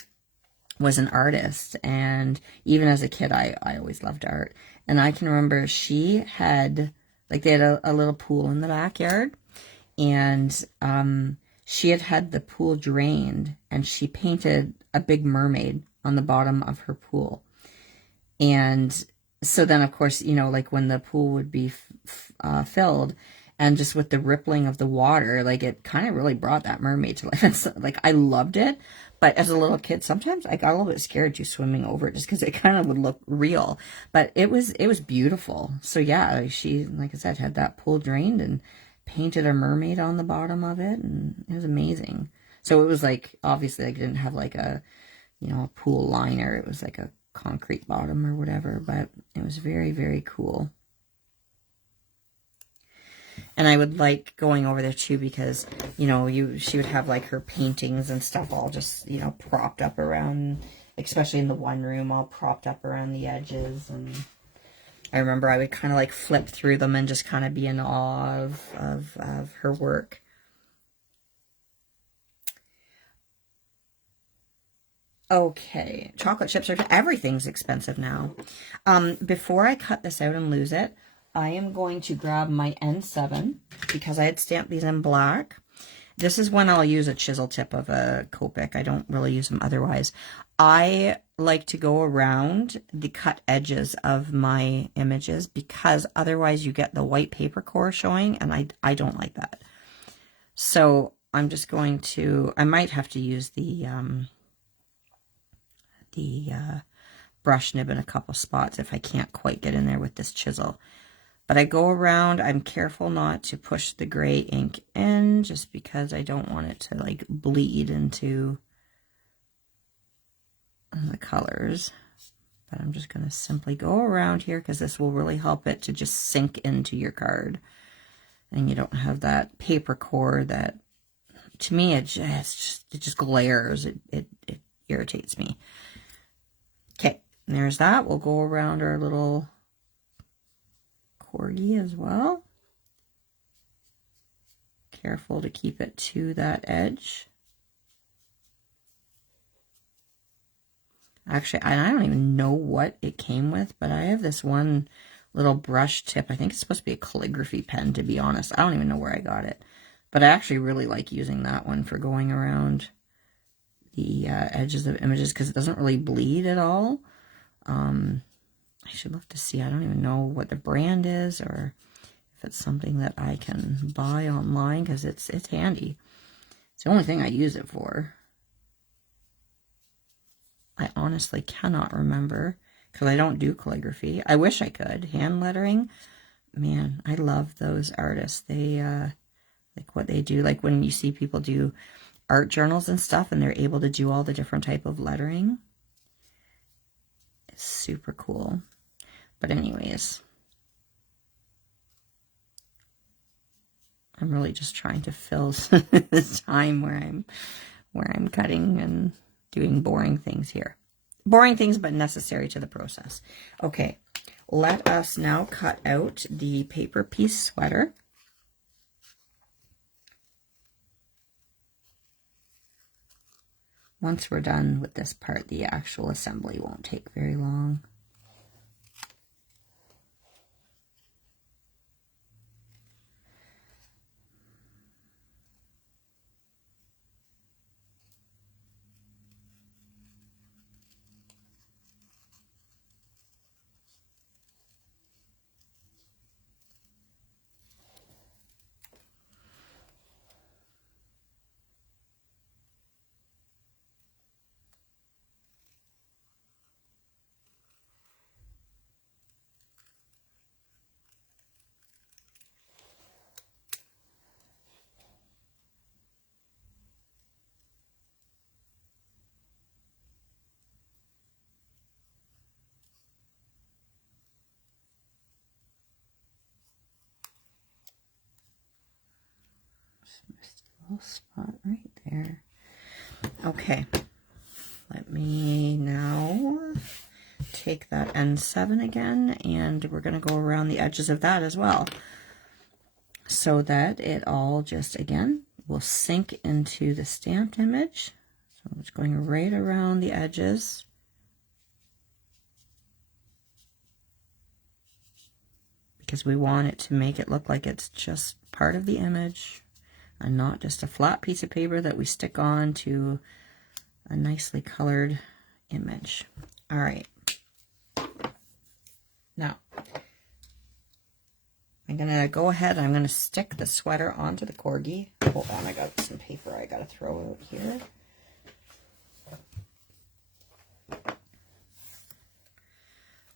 was an artist, and even as a kid, I always loved art. And I can remember she had, like, they had a little pool in the backyard, and she had the pool drained, and she painted a big mermaid on the bottom of her pool. And so then, of course, you know, like when the pool would be filled, and just with the rippling of the water, like it kind of really brought that mermaid to life. And so, like, I loved it. But as a little kid, sometimes I got a little bit scared to swimming over it just because it kind of would look real. But it was beautiful. So yeah, she, like I said, had that pool drained and painted a mermaid on the bottom of it, and it was amazing. So it was like, obviously, like, it didn't have like a, you know, a pool liner. It was like a concrete bottom or whatever, but it was very, very cool. And I would like going over there too, because, you know, she would have like her paintings and stuff all just, you know, propped up around, especially in the one room, all propped up around the edges. And I remember I would kind of like flip through them and just kind of be in awe of her work. Okay, chocolate chips everything's expensive now. Before I cut this out and lose it, I am going to grab my N7 because I had stamped these in black. This is when I'll use a chisel tip of a Copic. I don't really use them otherwise. I like to go around the cut edges of my images because otherwise you get the white paper core showing, and I don't like that. So I'm just going to, I might have to use the brush nib in a couple spots if I can't quite get in there with this chisel. But I go around, I'm careful not to push the gray ink in just because I don't want it to like bleed into the colors. But I'm just going to simply go around here because this will really help it to just sink into your card. And you don't have that paper core that, to me, it just glares. It irritates me. Okay, there's that. We'll go around our little Corgi as well. Careful to keep it to that edge. Actually, I don't even know what it came with, but I have this one little brush tip. I think it's supposed to be a calligraphy pen, to be honest. I don't even know where I got it. But I actually really like using that one for going around the edges of images because it doesn't really bleed at all. I should look to see. I don't even know what the brand is or if it's something that I can buy online because it's handy. It's the only thing I use it for. I honestly cannot remember because I don't do calligraphy. I wish I could. Hand lettering, man, I love those artists. They, like what they do, like when you see people do art journals and stuff and they're able to do all the different type of lettering. It's super cool. But anyways, I'm really just trying to fill this time where I'm cutting and doing boring things here. Boring things, but necessary to the process. Okay, let us now cut out the paper piece sweater. Once we're done with this part, the actual assembly won't take very long. Just a little spot right there. Okay, let me now take that N7 again, and we're going to go around the edges of that as well, so that it all just, again, will sink into the stamped image. So it's going right around the edges. Because we want it to make it look like it's just part of the image and not just a flat piece of paper that we stick on to a nicely colored image. All right. Now, I'm going to go ahead, I'm going to stick the sweater onto the Corgi. Hold on, I got some paper I got to throw out here. I'm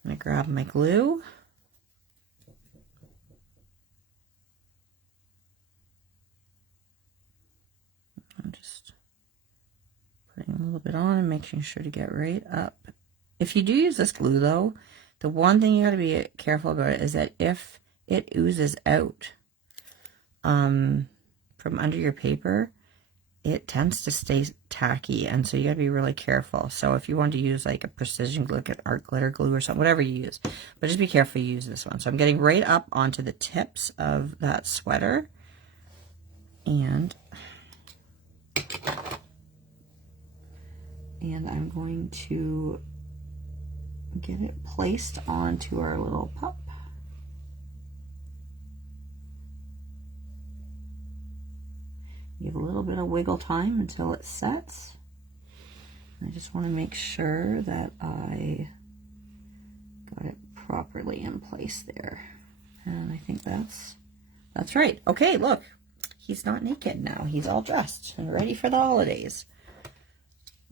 going to grab my glue. I'm just putting a little bit on and making sure to get right up. If you do use this glue though, the one thing you got to be careful about is that if it oozes out from under your paper, it tends to stay tacky, and so you got to be really careful. So if you want to use like a precision glue, like art glitter glue or something, whatever you use, but just be careful you use this one. So I'm getting right up onto the tips of that sweater, and I'm going to get it placed onto our little pup. Give a little bit of wiggle time until it sets. I just want to make sure that I got it properly in place there. And I think that's right. Okay, look. He's not naked now. He's all dressed and ready for the holidays.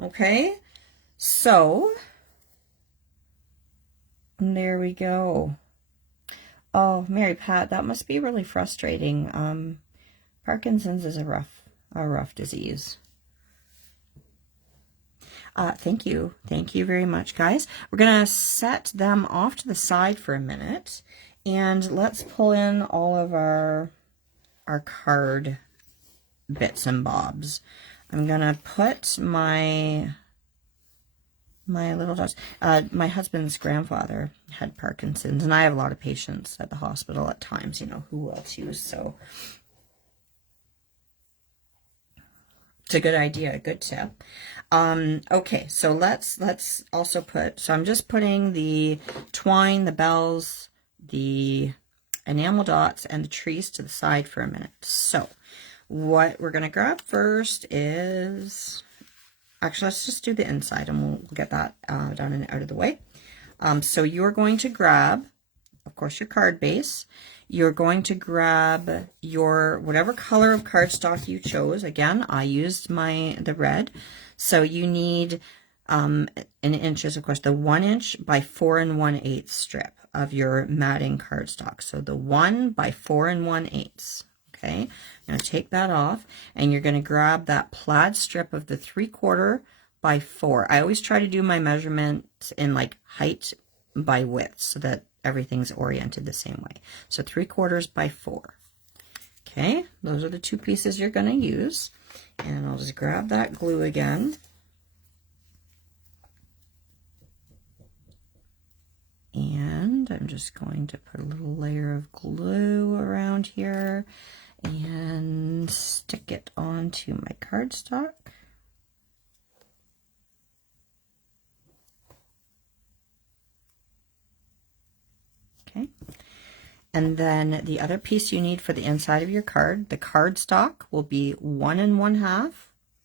Okay, so there we go. Oh, Mary Pat, that must be really frustrating. Parkinson's is a rough disease. Thank you very much, guys. We're gonna set them off to the side for a minute, and let's pull in all of our card bits and bobs. I'm gonna put my little dogs. My husband's grandfather had Parkinson's, and I have a lot of patients at the hospital at times, you know, who will too, so it's a good idea, a good tip. Okay, so let's also put, so I'm just putting the twine, the bells, the enamel dots, and the trees to the side for a minute. So what we're going to grab first is, actually, let's just do the inside and we'll get that done and out of the way. So you're going to grab, of course, your card base. You're going to grab your whatever color of cardstock you chose. Again, I used the red. So you need an inch is, of course, the 1 inch by 4 1/8 strip of your matting cardstock. So the 1 by 4 1/8. Okay, I'm going to take that off, and you're going to grab that plaid strip of the 3/4 by 4. I always try to do my measurements in like height by width so that everything's oriented the same way. So 3/4 by 4. Okay, those are the two pieces you're going to use. And I'll just grab that glue again. And I'm just going to put a little layer of glue around here and stick it onto my cardstock. Okay. And then the other piece you need for the inside of your card, the cardstock will be 1 1/2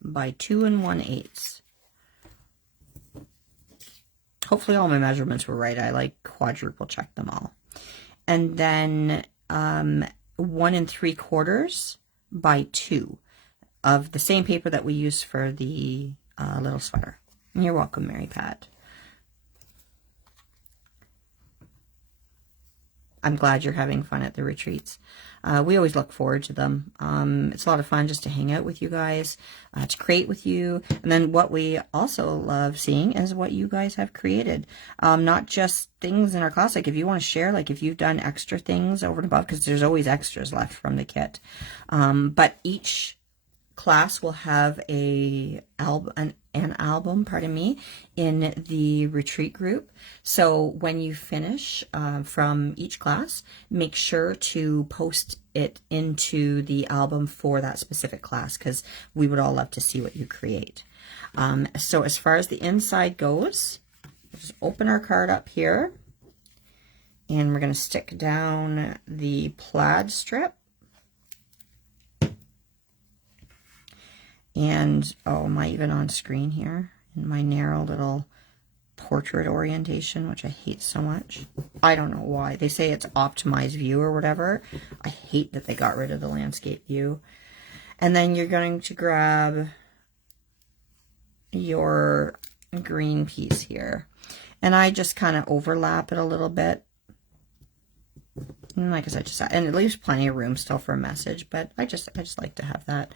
by 2 1/8. Hopefully all my measurements were right. I like quadruple check them all. And then 1 3/4 by 2 of the same paper that we used for the little sweater. And you're welcome, Mary Pat. I'm glad you're having fun at the retreats. We always look forward to them. It's a lot of fun just to hang out with you guys, to create with you. And then what we also love seeing is what you guys have created. Not just things in our class. Like if you want to share, like if you've done extra things over and above, because there's always extras left from the kit. But each class will have an album, pardon me, in the retreat group. So when you finish from each class, make sure to post it into the album for that specific class, because we would all love to see what you create. So as far as the inside goes, we'll just open our card up here, and we're going to stick down the plaid strip. And, oh, am I even on screen here? In my narrow little portrait orientation, which I hate so much. I don't know why. They say it's optimized view or whatever. I hate that they got rid of the landscape view. And then you're going to grab your green piece here. And I just kind of overlap it a little bit. And like I said, and it leaves plenty of room still for a message, but I just like to have that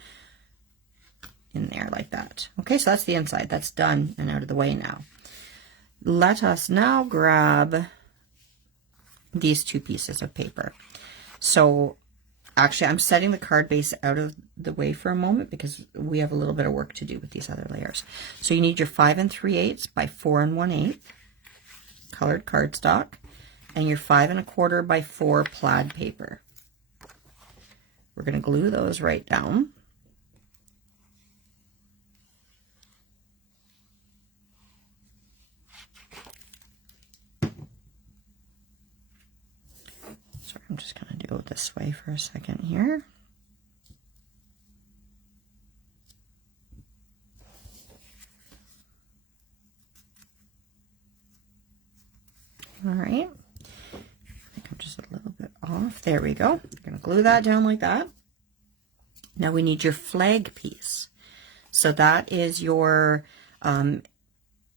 in there like that. Okay, so that's the inside. That's done and out of the way now. Let us now grab these two pieces of paper. So actually, I'm setting the card base out of the way for a moment because we have a little bit of work to do with these other layers. So you need your 5 3/8 by 4 1/8 colored cardstock and your 5 1/4 by 4 plaid paper. We're going to glue those right down. Sorry, I'm just going to do it this way for a second here. All right. I think I'm just a little bit off. There we go. I'm going to glue that down like that. Now we need your flag piece. So that is your the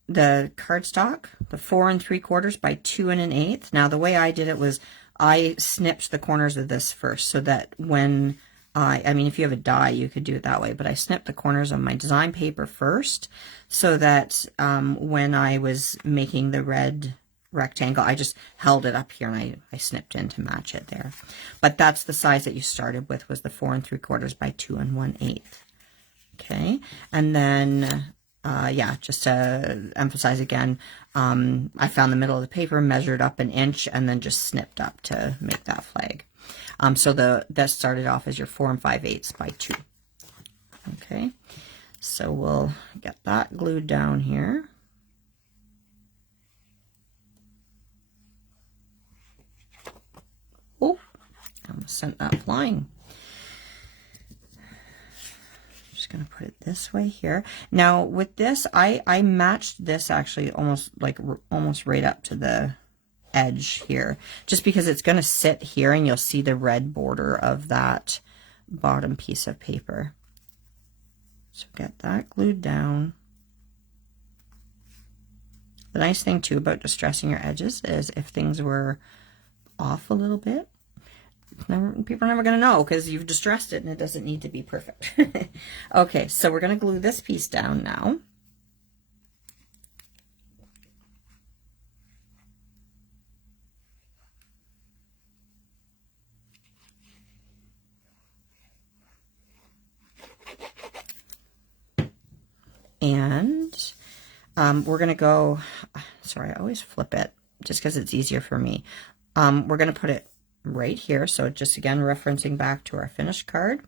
cardstock, the 4 3/4 by 2 1/8. Now the way I did it was I snipped the corners of this first so that when I mean, if you have a die, you could do it that way, but I snipped the corners of my design paper first so that when I was making the red rectangle, I just held it up here and I snipped in to match it there. But that's the size that you started with, was the 4 3/4 by 2 1/8. Okay, and then yeah, just to emphasize again, I found the middle of the paper, measured up 1 inch, and then just snipped up to make that flag. So that started off as your 4 5/8 by 2. Okay, so we'll get that glued down here. Oh, I almost sent that flying. Just going to put it this way here. Now with this, I matched this actually almost right up to the edge here, just because it's going to sit here and you'll see the red border of that bottom piece of paper. So get that glued down. The nice thing too about distressing your edges is if things were off a little bit, people are never going to know because you've distressed it and it doesn't need to be perfect. Okay, so we're going to glue this piece down now. And we're going to go, sorry, I always flip it just because it's easier for me. We're going to put it right here. So just again, referencing back to our finished card,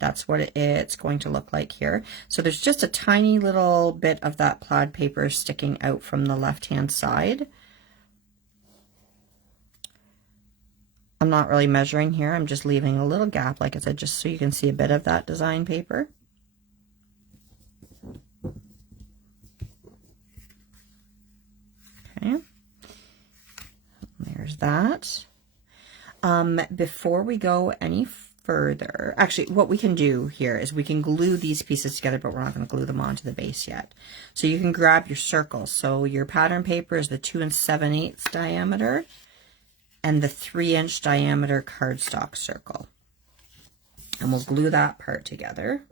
that's what it's going to look like here. So there's just a tiny little bit of that plaid paper sticking out from the left-hand side. I'm not really measuring here. I'm just leaving a little gap, like I said, just so you can see a bit of that design paper. Okay. There's that. Before we go any further, actually what we can do here is we can glue these pieces together, but we're not going to glue them onto the base yet. So you can grab your circles. So your pattern paper is the 2 7/8 diameter and the 3-inch diameter cardstock circle. And we'll glue that part together.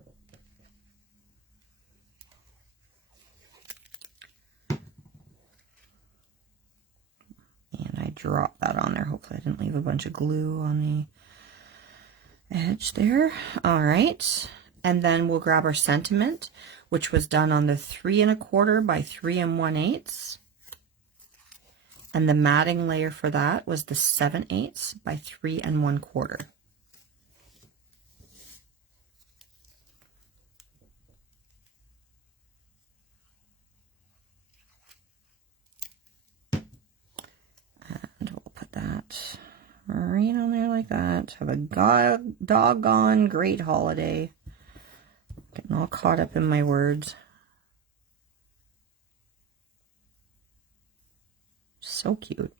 I dropped that on there. Hopefully I didn't leave a bunch of glue on the edge there. All right. And then we'll grab our sentiment, which was done on the 3 1/4 by 3 1/8. And the matting layer for that was the 7/8 by 3 1/4. And we'll put that right on there like that. Have a doggone great holiday. Getting all caught up in my words. So cute.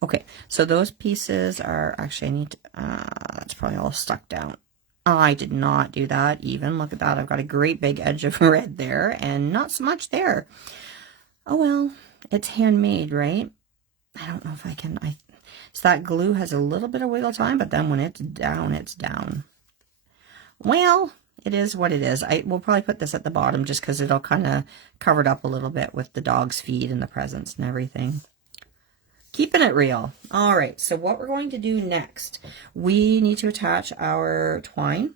Okay, so those pieces are actually, I need to, that's probably all stuck down. I did not do that even. Look at that. I've got a great big edge of red there and not so much there. Oh well, it's handmade, right? I don't know if I can, so that glue has a little bit of wiggle time, but then when it's down, it's down. Well, it is what it is. I will probably put this at the bottom just because it'll kind of cover it up a little bit with the dog's feed and the presents and everything. Keeping it real. All right, so what we're going to do next, we need to attach our twine.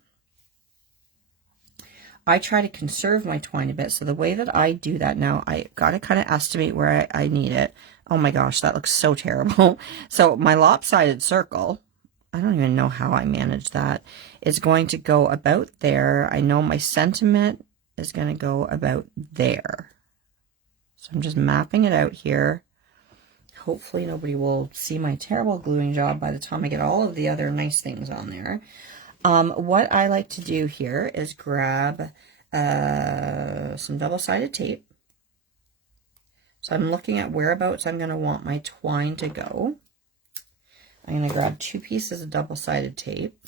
I try to conserve my twine a bit, so the way that I do that now, I got to kind of estimate where I need it. Oh my gosh, that looks so terrible. So my lopsided circle, I don't even know how I managed that, is going to go about there. I know my sentiment is going to go about there. So I'm just mapping it out here. Hopefully nobody will see my terrible gluing job by the time I get all of the other nice things on there. What I like to do here is grab some double-sided tape. So I'm looking at whereabouts I'm going to want my twine to go. I'm going to grab 2 pieces of double-sided tape.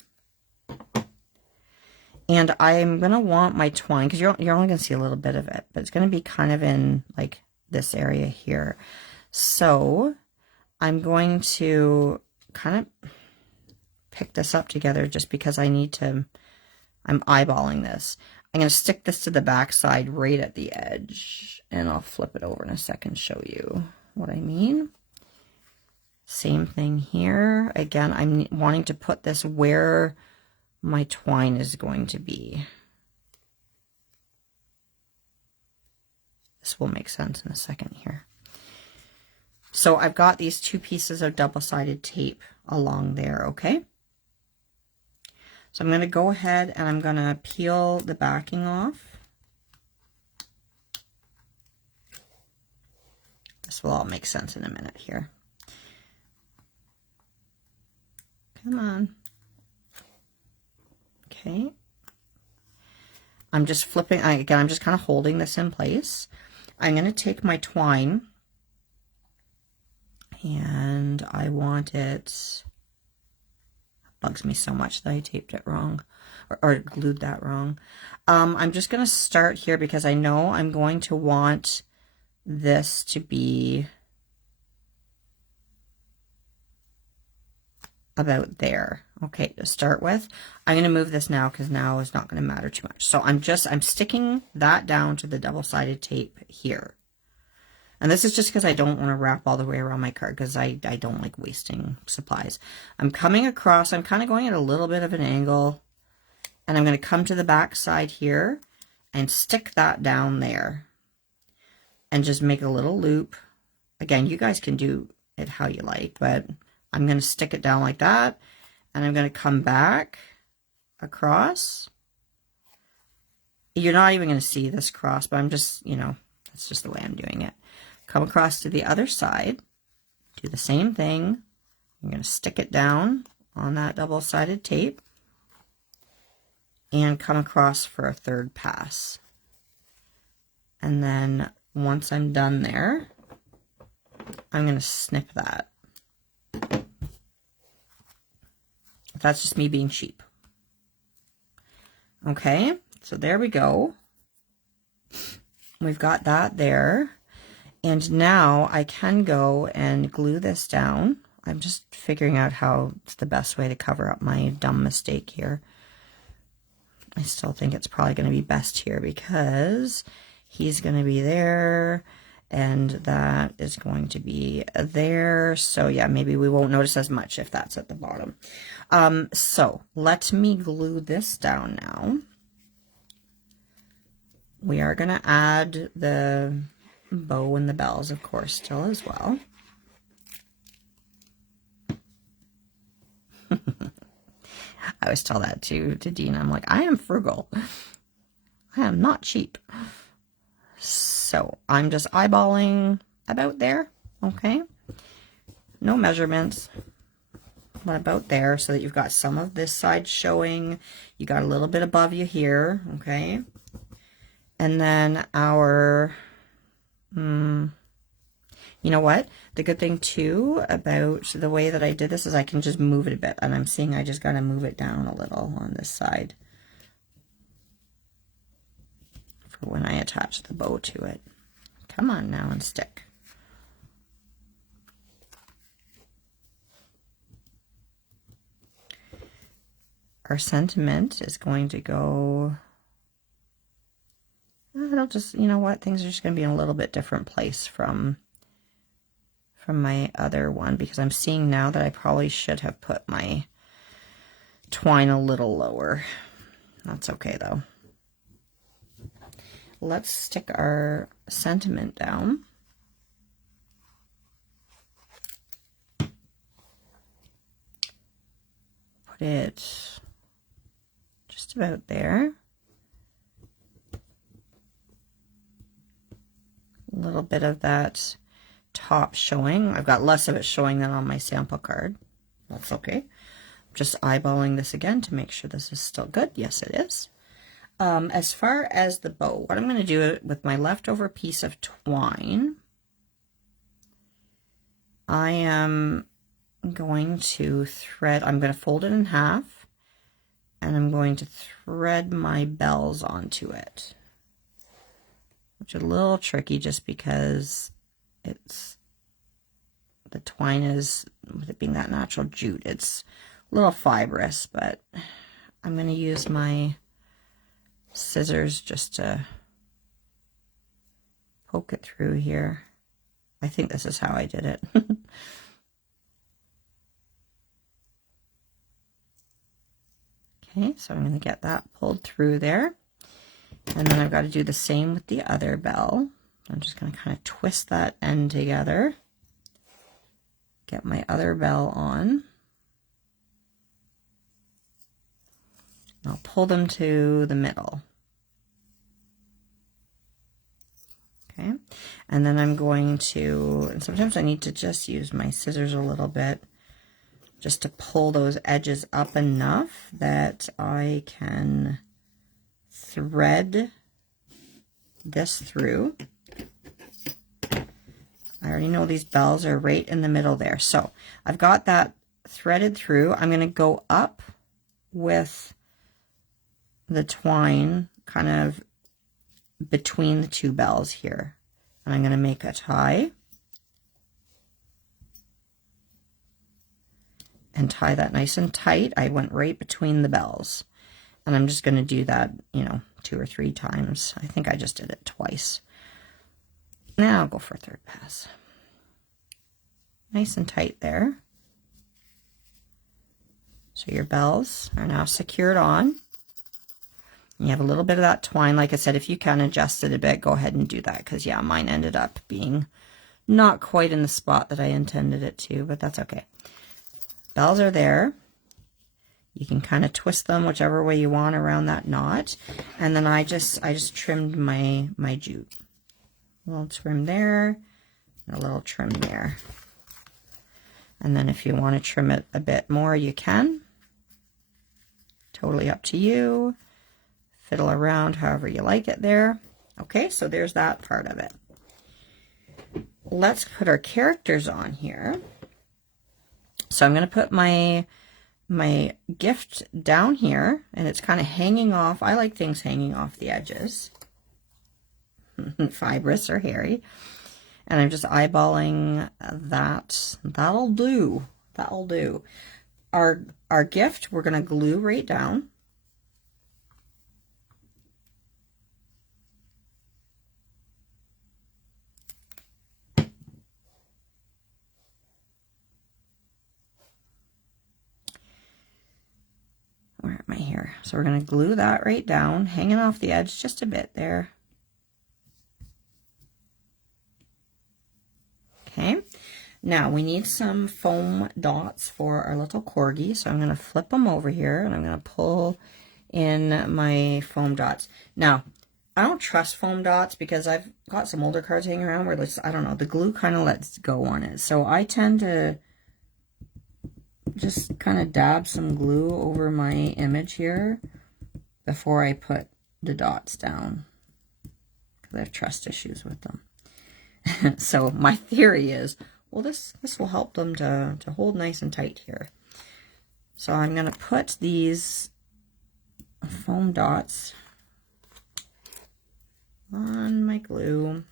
And I'm going to want my twine, because you're only going to see a little bit of it, but it's going to be kind of in like this area here. So I'm going to kind of pick this up together just because I need to, I'm eyeballing this. I'm going to stick this to the back side right at the edge, and I'll flip it over in a second, show you what I mean. Same thing here. Again, I'm wanting to put this where my twine is going to be. This will make sense in a second here. So I've got these 2 pieces of double-sided tape along there, okay? So I'm going to go ahead and I'm going to peel the backing off. This will all make sense in a minute here. Come on. Okay. I'm just flipping, again, I'm just kind of holding this in place. I'm going to take my twine, and I want it, bugs me so much that I taped it wrong or glued that wrong. I'm just going to start here because I know I'm going to want this to be about there. Okay, to start with, I'm going to move this now because now it's not going to matter too much. So I'm sticking that down to the double-sided tape here. And this is just because I don't want to wrap all the way around my card because I don't like wasting supplies. I'm coming across, I'm kind of going at a little bit of an angle, and I'm going to come to the back side here and stick that down there and just make a little loop. Again, you guys can do it how you like, but I'm going to stick it down like that, and I'm going to come back across. You're not even going to see this cross, but I'm just, you know, that's just the way I'm doing it. Come across to the other side, do the same thing. I'm going to stick it down on that double-sided tape and come across for a third pass. And then once I'm done there, I'm going to snip that. That's just me being cheap. Okay, so there we go. We've got that there. And now I can go and glue this down. I'm just figuring out how it's the best way to cover up my dumb mistake here. I still think it's probably going to be best here because he's going to be there and that is going to be there. So yeah, maybe we won't notice as much if that's at the bottom. So let me glue this down now. we are going to add the bow and the bells, of course, still as well. I always tell that to Dean. I'm like, I am frugal. I am not cheap. So I'm just eyeballing about there, okay? No measurements, but about there, so that you've got some of this side showing. You got a little bit above you here, okay? And then our, you know what? The good thing too about the way that I did this is I can just move it a bit, and I'm seeing I just got to move it down a little on this side for when I attach the bow to it. Come on now and stick. Our sentiment is going to go, it'll just, you know what, things are just going to be in a little bit different place from my other one, because I'm seeing now that I probably should have put my twine a little lower. That's okay though. Let's stick our sentiment down. Put it just about there. A little bit of that top showing. I've got less of it showing than on my sample card. That's okay. Just eyeballing this again to make sure this is still good. Yes, it is. As far as the bow, what I'm going to do with my leftover piece of twine, I am going to thread, I'm going to fold it in half, and I'm going to thread my bells onto it, which is a little tricky just because the twine is, with it being that natural jute, it's a little fibrous, but I'm going to use my scissors just to poke it through here. I think this is how I did it. Okay, so I'm going to get that pulled through there. And then I've got to do the same with the other bell. I'm just going to kind of twist that end together. Get my other bell on. I'll pull them to the middle. Okay, and then I'm going to, and sometimes I need to just use my scissors a little bit just to pull those edges up enough that I can thread this through. I already know these bells are right in the middle there. So I've got that threaded through. I'm going to go up with the twine kind of between the two bells here. And I'm going to make a tie. And tie that nice and tight. I went right between the bells. And I'm just going to do that, you know, 2 or 3 times. I think I just did it twice. Now I'll go for a third pass. Nice and tight there. So your bells are now secured on. You have a little bit of that twine. Like I said, if you can adjust it a bit, go ahead and do that. Because, yeah, mine ended up being not quite in the spot that I intended it to, but that's okay. Bells are there. You can kind of twist them whichever way you want around that knot. And then I just trimmed my jute. A little trim there, and a little trim there. And then if you want to trim it a bit more, you can. Totally up to you. Fiddle around however you like it there. Okay, so there's that part of it. Let's put our characters on here. So I'm going to put my gift down here, and it's kind of hanging off. I like things hanging off the edges. Fibrous or hairy. And I'm just eyeballing that. That'll do. That'll do. Our gift, we're going to glue right down. Where am I here? So we're going to glue that right down, hanging off the edge just a bit there. Now we need some foam dots for our little Corgi. So I'm going to flip them over here and I'm going to pull in my foam dots. Now, I don't trust foam dots because I've got some older cards hanging around where it's, I don't know, the glue kind of lets go on it. So I tend to just kind of dab some glue over my image here before I put the dots down, because I have trust issues with them. So my theory is, well, this will help them to hold nice and tight here. So I'm going to put these foam dots on my glue.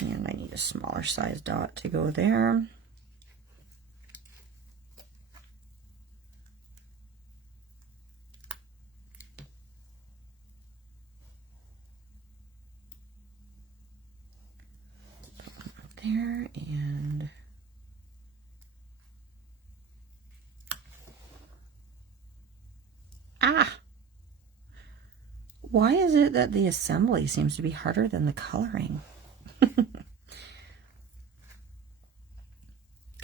And I need a smaller size dot to go there. There, and why is it that the assembly seems to be harder than the coloring?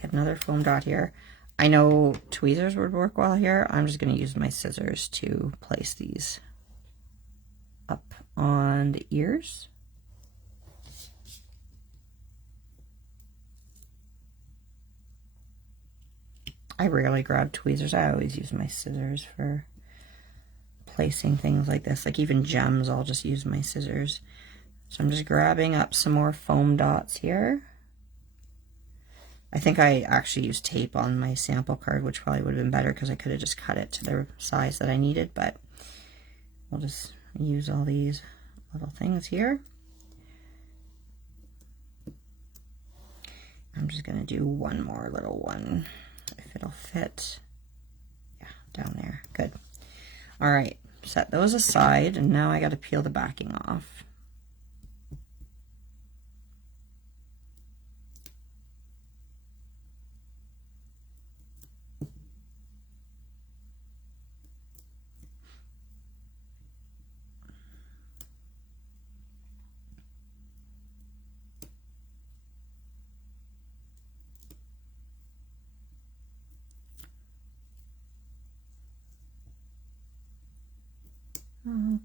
Get another foam dot here. I know tweezers would work well here. I'm just going to use my scissors to place these up on the ears. I rarely grab tweezers. I always use my scissors for placing things like this. Like even gems, I'll just use my scissors. So I'm just grabbing up some more foam dots here. I think I actually used tape on my sample card, which probably would have been better because I could have just cut it to the size that I needed, but we'll just use all these little things here. I'm just going to do one more little one, if it'll fit. Yeah, down there. Good. All right, set those aside, and now I got to peel the backing off.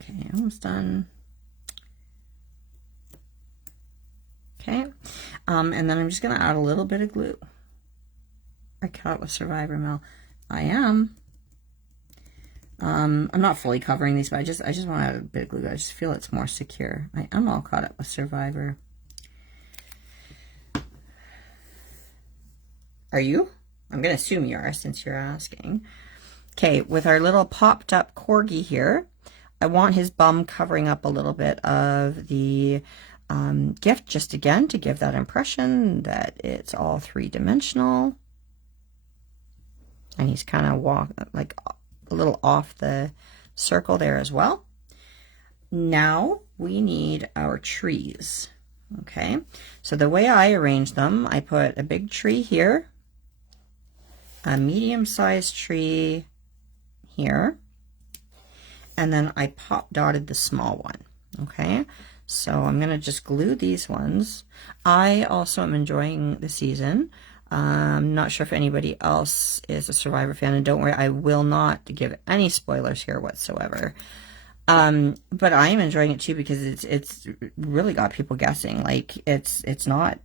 Okay, almost done. Okay, and then I'm just going to add a little bit of glue. I cut with Survivor Mel. I am. I'm not fully covering these, but I just want to add a bit of glue. I just feel it's more secure. I am all caught up with Survivor. Are you? I'm going to assume you are since you're asking. Okay, with our little popped up Corgi here, I want his bum covering up a little bit of the gift, just again to give that impression that it's all three-dimensional. And he's kind of like a little off the circle there as well. Now we need our trees. Okay, so the way I arrange them, I put a big tree here, a medium-sized tree here, and then I pop dotted the small one. Okay, so I'm going to just glue these ones. I also am enjoying the season. I'm not sure if anybody else is a Survivor fan, and don't worry, I will not give any spoilers here whatsoever. But I am enjoying it too because it's really got people guessing. Like it's not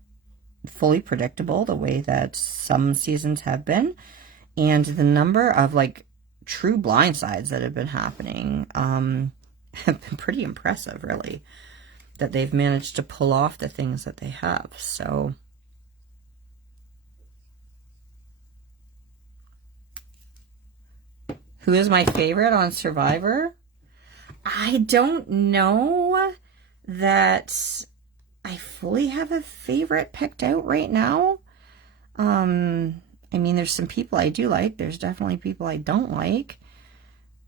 fully predictable the way that some seasons have been, and the number of like true blindsides that have been happening have been pretty impressive, really, that they've managed to pull off the things that they have. So who is my favorite on Survivor? I don't know that I fully have a favorite picked out right now. I mean, there's some people I do like. There's definitely people I don't like.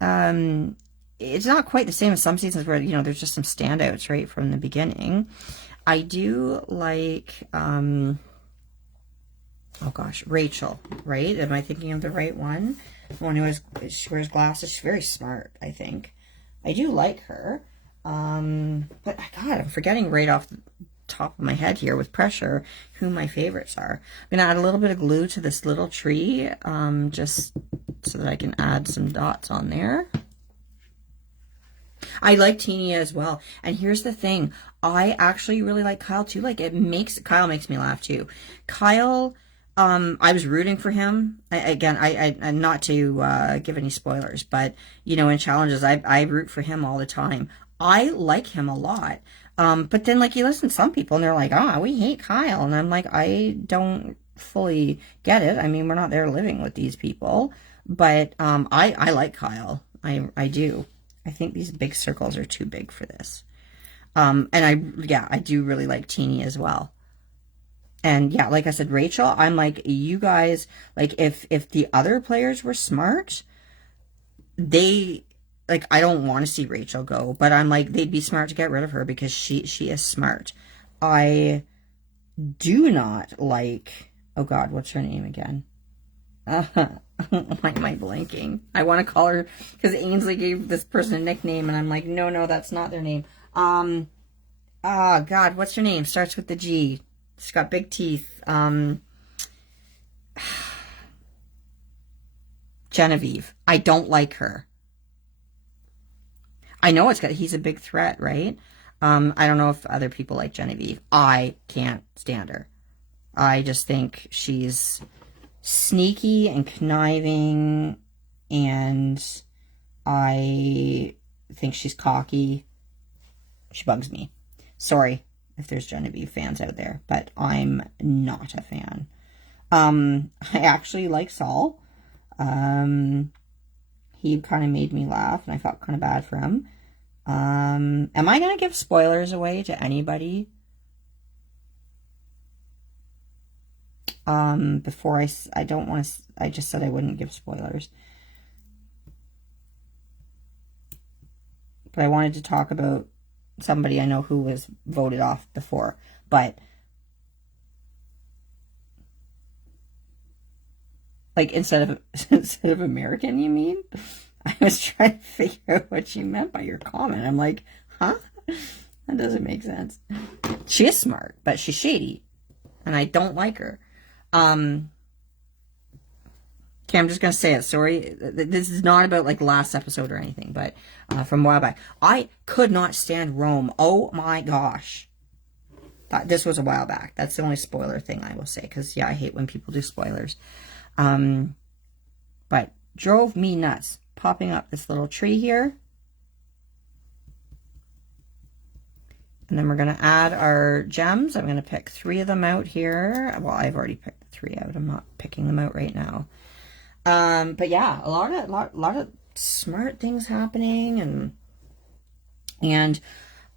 It's not quite the same as some seasons where, you know, there's just some standouts right from the beginning. I do like, oh gosh, Rachel, right? Am I thinking of the right one? The one who she wears glasses. She's very smart, I think. I do like her. But God, I'm forgetting right off the top of my head here with pressure who my favorites are. I'm gonna add a little bit of glue to this little tree, just so that I can add some dots on there. I like Teenia as well. And here's the thing. I actually really like Kyle too. Like Kyle makes me laugh too. Kyle, I was rooting for him. I not to give any spoilers, but you know, in challenges, I root for him all the time. I like him a lot. But then like you listen to some people and they're like, oh, we hate Kyle. And I'm like, I don't fully get it. I mean, we're not there living with these people. But I like Kyle. I do. I think these big circles are too big for this. And I do really like Teenie as well. And yeah, like I said, Rachel, I'm like, you guys, like if the other players were smart, they, like, I don't want to see Rachel go, but I'm like, they'd be smart to get rid of her because she is smart. I do not like, oh God, what's her name again? Why am I blanking? I want to call her because Ainsley gave this person a nickname and I'm like, no, that's not their name. Oh God, what's her name? Starts with the G. She's got big teeth. Genevieve. I don't like her. I know he's a big threat, right? I don't know if other people like Genevieve. I can't stand her. I just think she's sneaky and conniving, and I think she's cocky. She bugs me. Sorry if there's Genevieve fans out there, but I'm not a fan. I actually like Saul. He kind of made me laugh, and I felt kind of bad for him. Am I going to give spoilers away to anybody? Before I don't want to, I just said I wouldn't give spoilers. But I wanted to talk about somebody I know who was voted off before. But, like, instead of American, you mean? I was trying to figure out what you meant by your comment. I'm like, huh? That doesn't make sense. She is smart, but she's shady. And I don't like her. Okay, I'm just going to say it. Sorry. This is not about like last episode or anything, but from a while back. I could not stand Rome. Oh my gosh. This was a while back. That's the only spoiler thing I will say. Because, yeah, I hate when people do spoilers. But drove me nuts. Popping up this little tree here. And then we're going to add our gems. I'm going to pick 3 of them out here. Well, I've already picked 3 out. I'm not picking them out right now. But yeah, a lot of smart things happening, and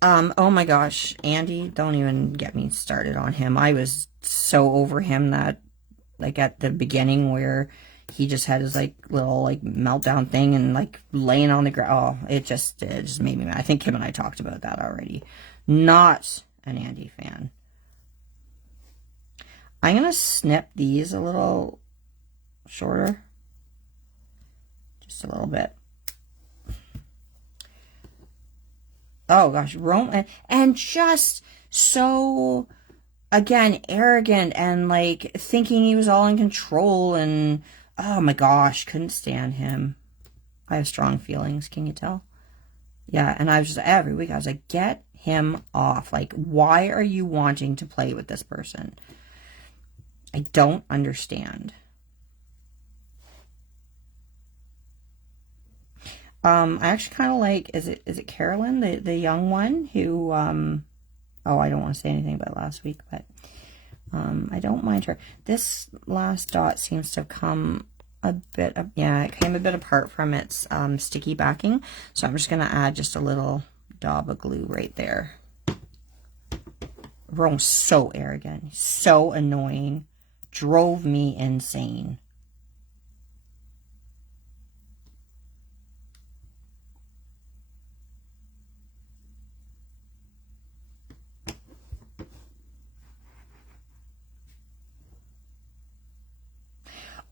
oh my gosh, Andy, don't even get me started on him. I was so over him that, like, at the beginning where he just had his like little like meltdown thing and like laying on the ground. Oh, it just made me mad. I think Kim and I talked about that already. Not an Andy fan. I'm gonna snip these a little shorter. Just a little bit. Oh gosh, Rome, and just so, again, arrogant and like thinking he was all in control, and oh my gosh, couldn't stand him. I have strong feelings, can you tell? Yeah, and I was just, every week I was like, get him off. Like, why are you wanting to play with this person? I don't understand. I actually kind of like, is it Carolyn, the young one who, oh, I don't want to say anything about last week, but I don't mind her. This last dot seems to have come a bit, yeah, it came a bit apart from its sticky backing, so I'm just going to add just a little dab of glue right there. Rome's so arrogant, so annoying, drove me insane.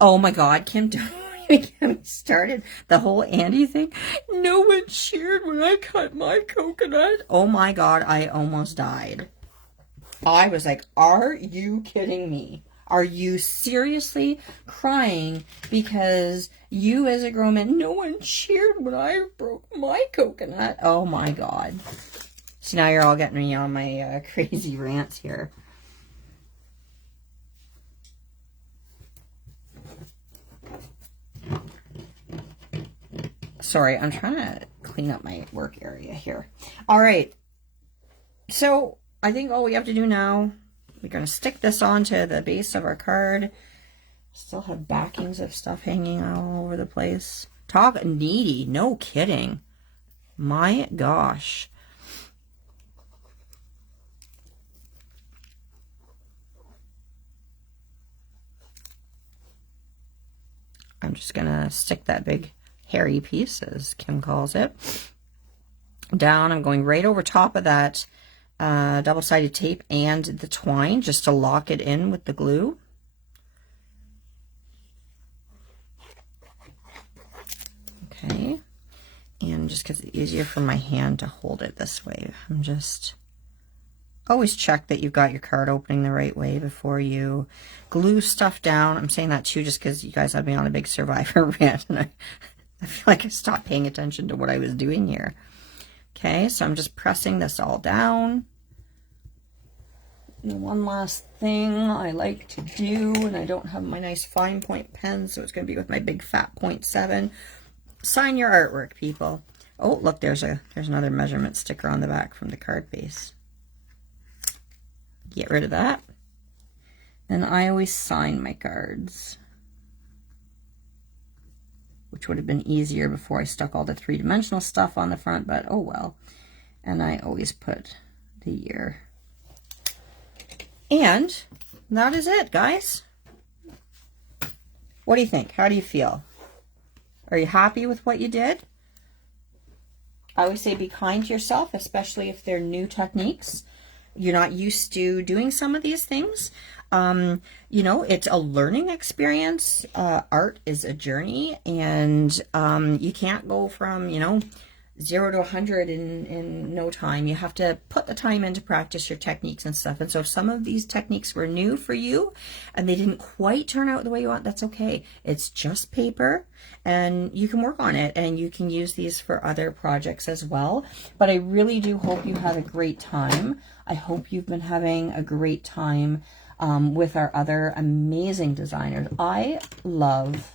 Oh my God, Kim, don't Kim started the whole Andy thing. No one cheered when I cut my coconut. Oh my God, I almost died. I was like, are you kidding me? Are you seriously crying because you as a grown man, no one cheered when I broke my coconut? Oh my God. So now you're all getting me on my crazy rants here. Sorry, I'm trying to clean up my work area here. All right. So I think all we have to do now, we're going to stick this onto the base of our card. Still have backings of stuff hanging all over the place. Talk needy. No kidding. My gosh. I'm just going to stick that big hairy piece, as Kim calls it, down. I'm going right over top of that double-sided tape and the twine just to lock it in with the glue. Okay, and just because it's easier for my hand to hold it this way, I'm just always check that you've got your card opening the right way before you glue stuff down. I'm saying that too just because you guys had me on a big Survivor rant, and I feel like I stopped paying attention to what I was doing here. Okay, so I'm just pressing this all down. And one last thing I like to do, and I don't have my nice fine point pen, so it's going to be with my big fat 0.7. Sign your artwork, people. Oh, look, there's another measurement sticker on the back from the card base. Get rid of that. And I always sign my cards, which would have been easier before I stuck all the three-dimensional stuff on the front, but oh well. And I always put the year. And that is it, guys. What do you think? How do you feel? Are you happy with what you did? I always say be kind to yourself, especially if they're new techniques. You're not used to doing some of these things. You know, it's a learning experience. Art is a journey, and you can't go from, you know, 0 to 100 in no time. You have to put the time in to practice your techniques and stuff. And so if some of these techniques were new for you and they didn't quite turn out the way you want, that's okay. It's just paper, and you can work on it, and you can use these for other projects as well. But I really do hope you had a great time. I hope you've been having a great time with our other amazing designers. I love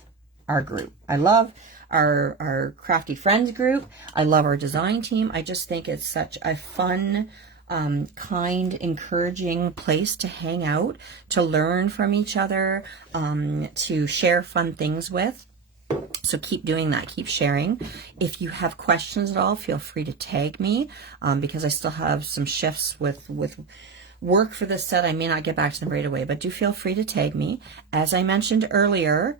our group. I love our Crafty Friends group. I love our design team. I just think it's such a fun, kind, encouraging place to hang out, to learn from each other, to share fun things with. So keep doing that. Keep sharing. If you have questions at all, feel free to tag me, because I still have some shifts with work for this set. I may not get back to them right away, but do feel free to tag me. As I mentioned earlier,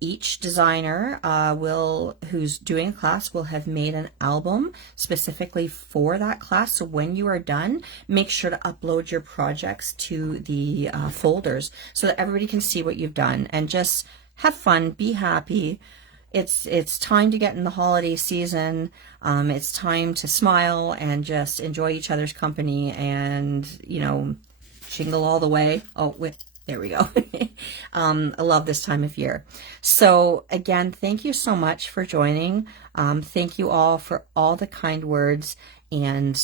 each designer who's doing a class will have made an album specifically for that class. So when you are done, make sure to upload your projects to the folders so that everybody can see what you've done, and just have fun, be happy. It's time to get in the holiday season. It's time to smile and just enjoy each other's company, and, you know, jingle all the way. Oh, there we go. I love this time of year. So again, thank you so much for joining. Thank you all for all the kind words, and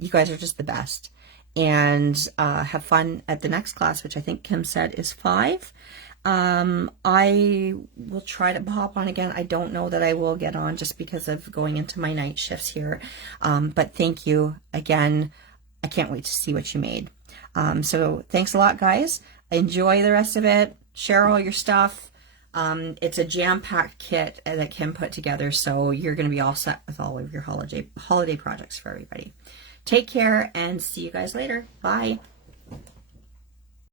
you guys are just the best. And have fun at the next class, which I think Kim said is 5. I will try to hop on again. I don't know that I will get on just because of going into my night shifts here. But thank you again. I can't wait to see what you made. So thanks a lot, guys. Enjoy the rest of it. Share all your stuff. It's a jam-packed kit that Kim put together, so you're going to be all set with all of your holiday projects for everybody. Take care, and see you guys later. Bye.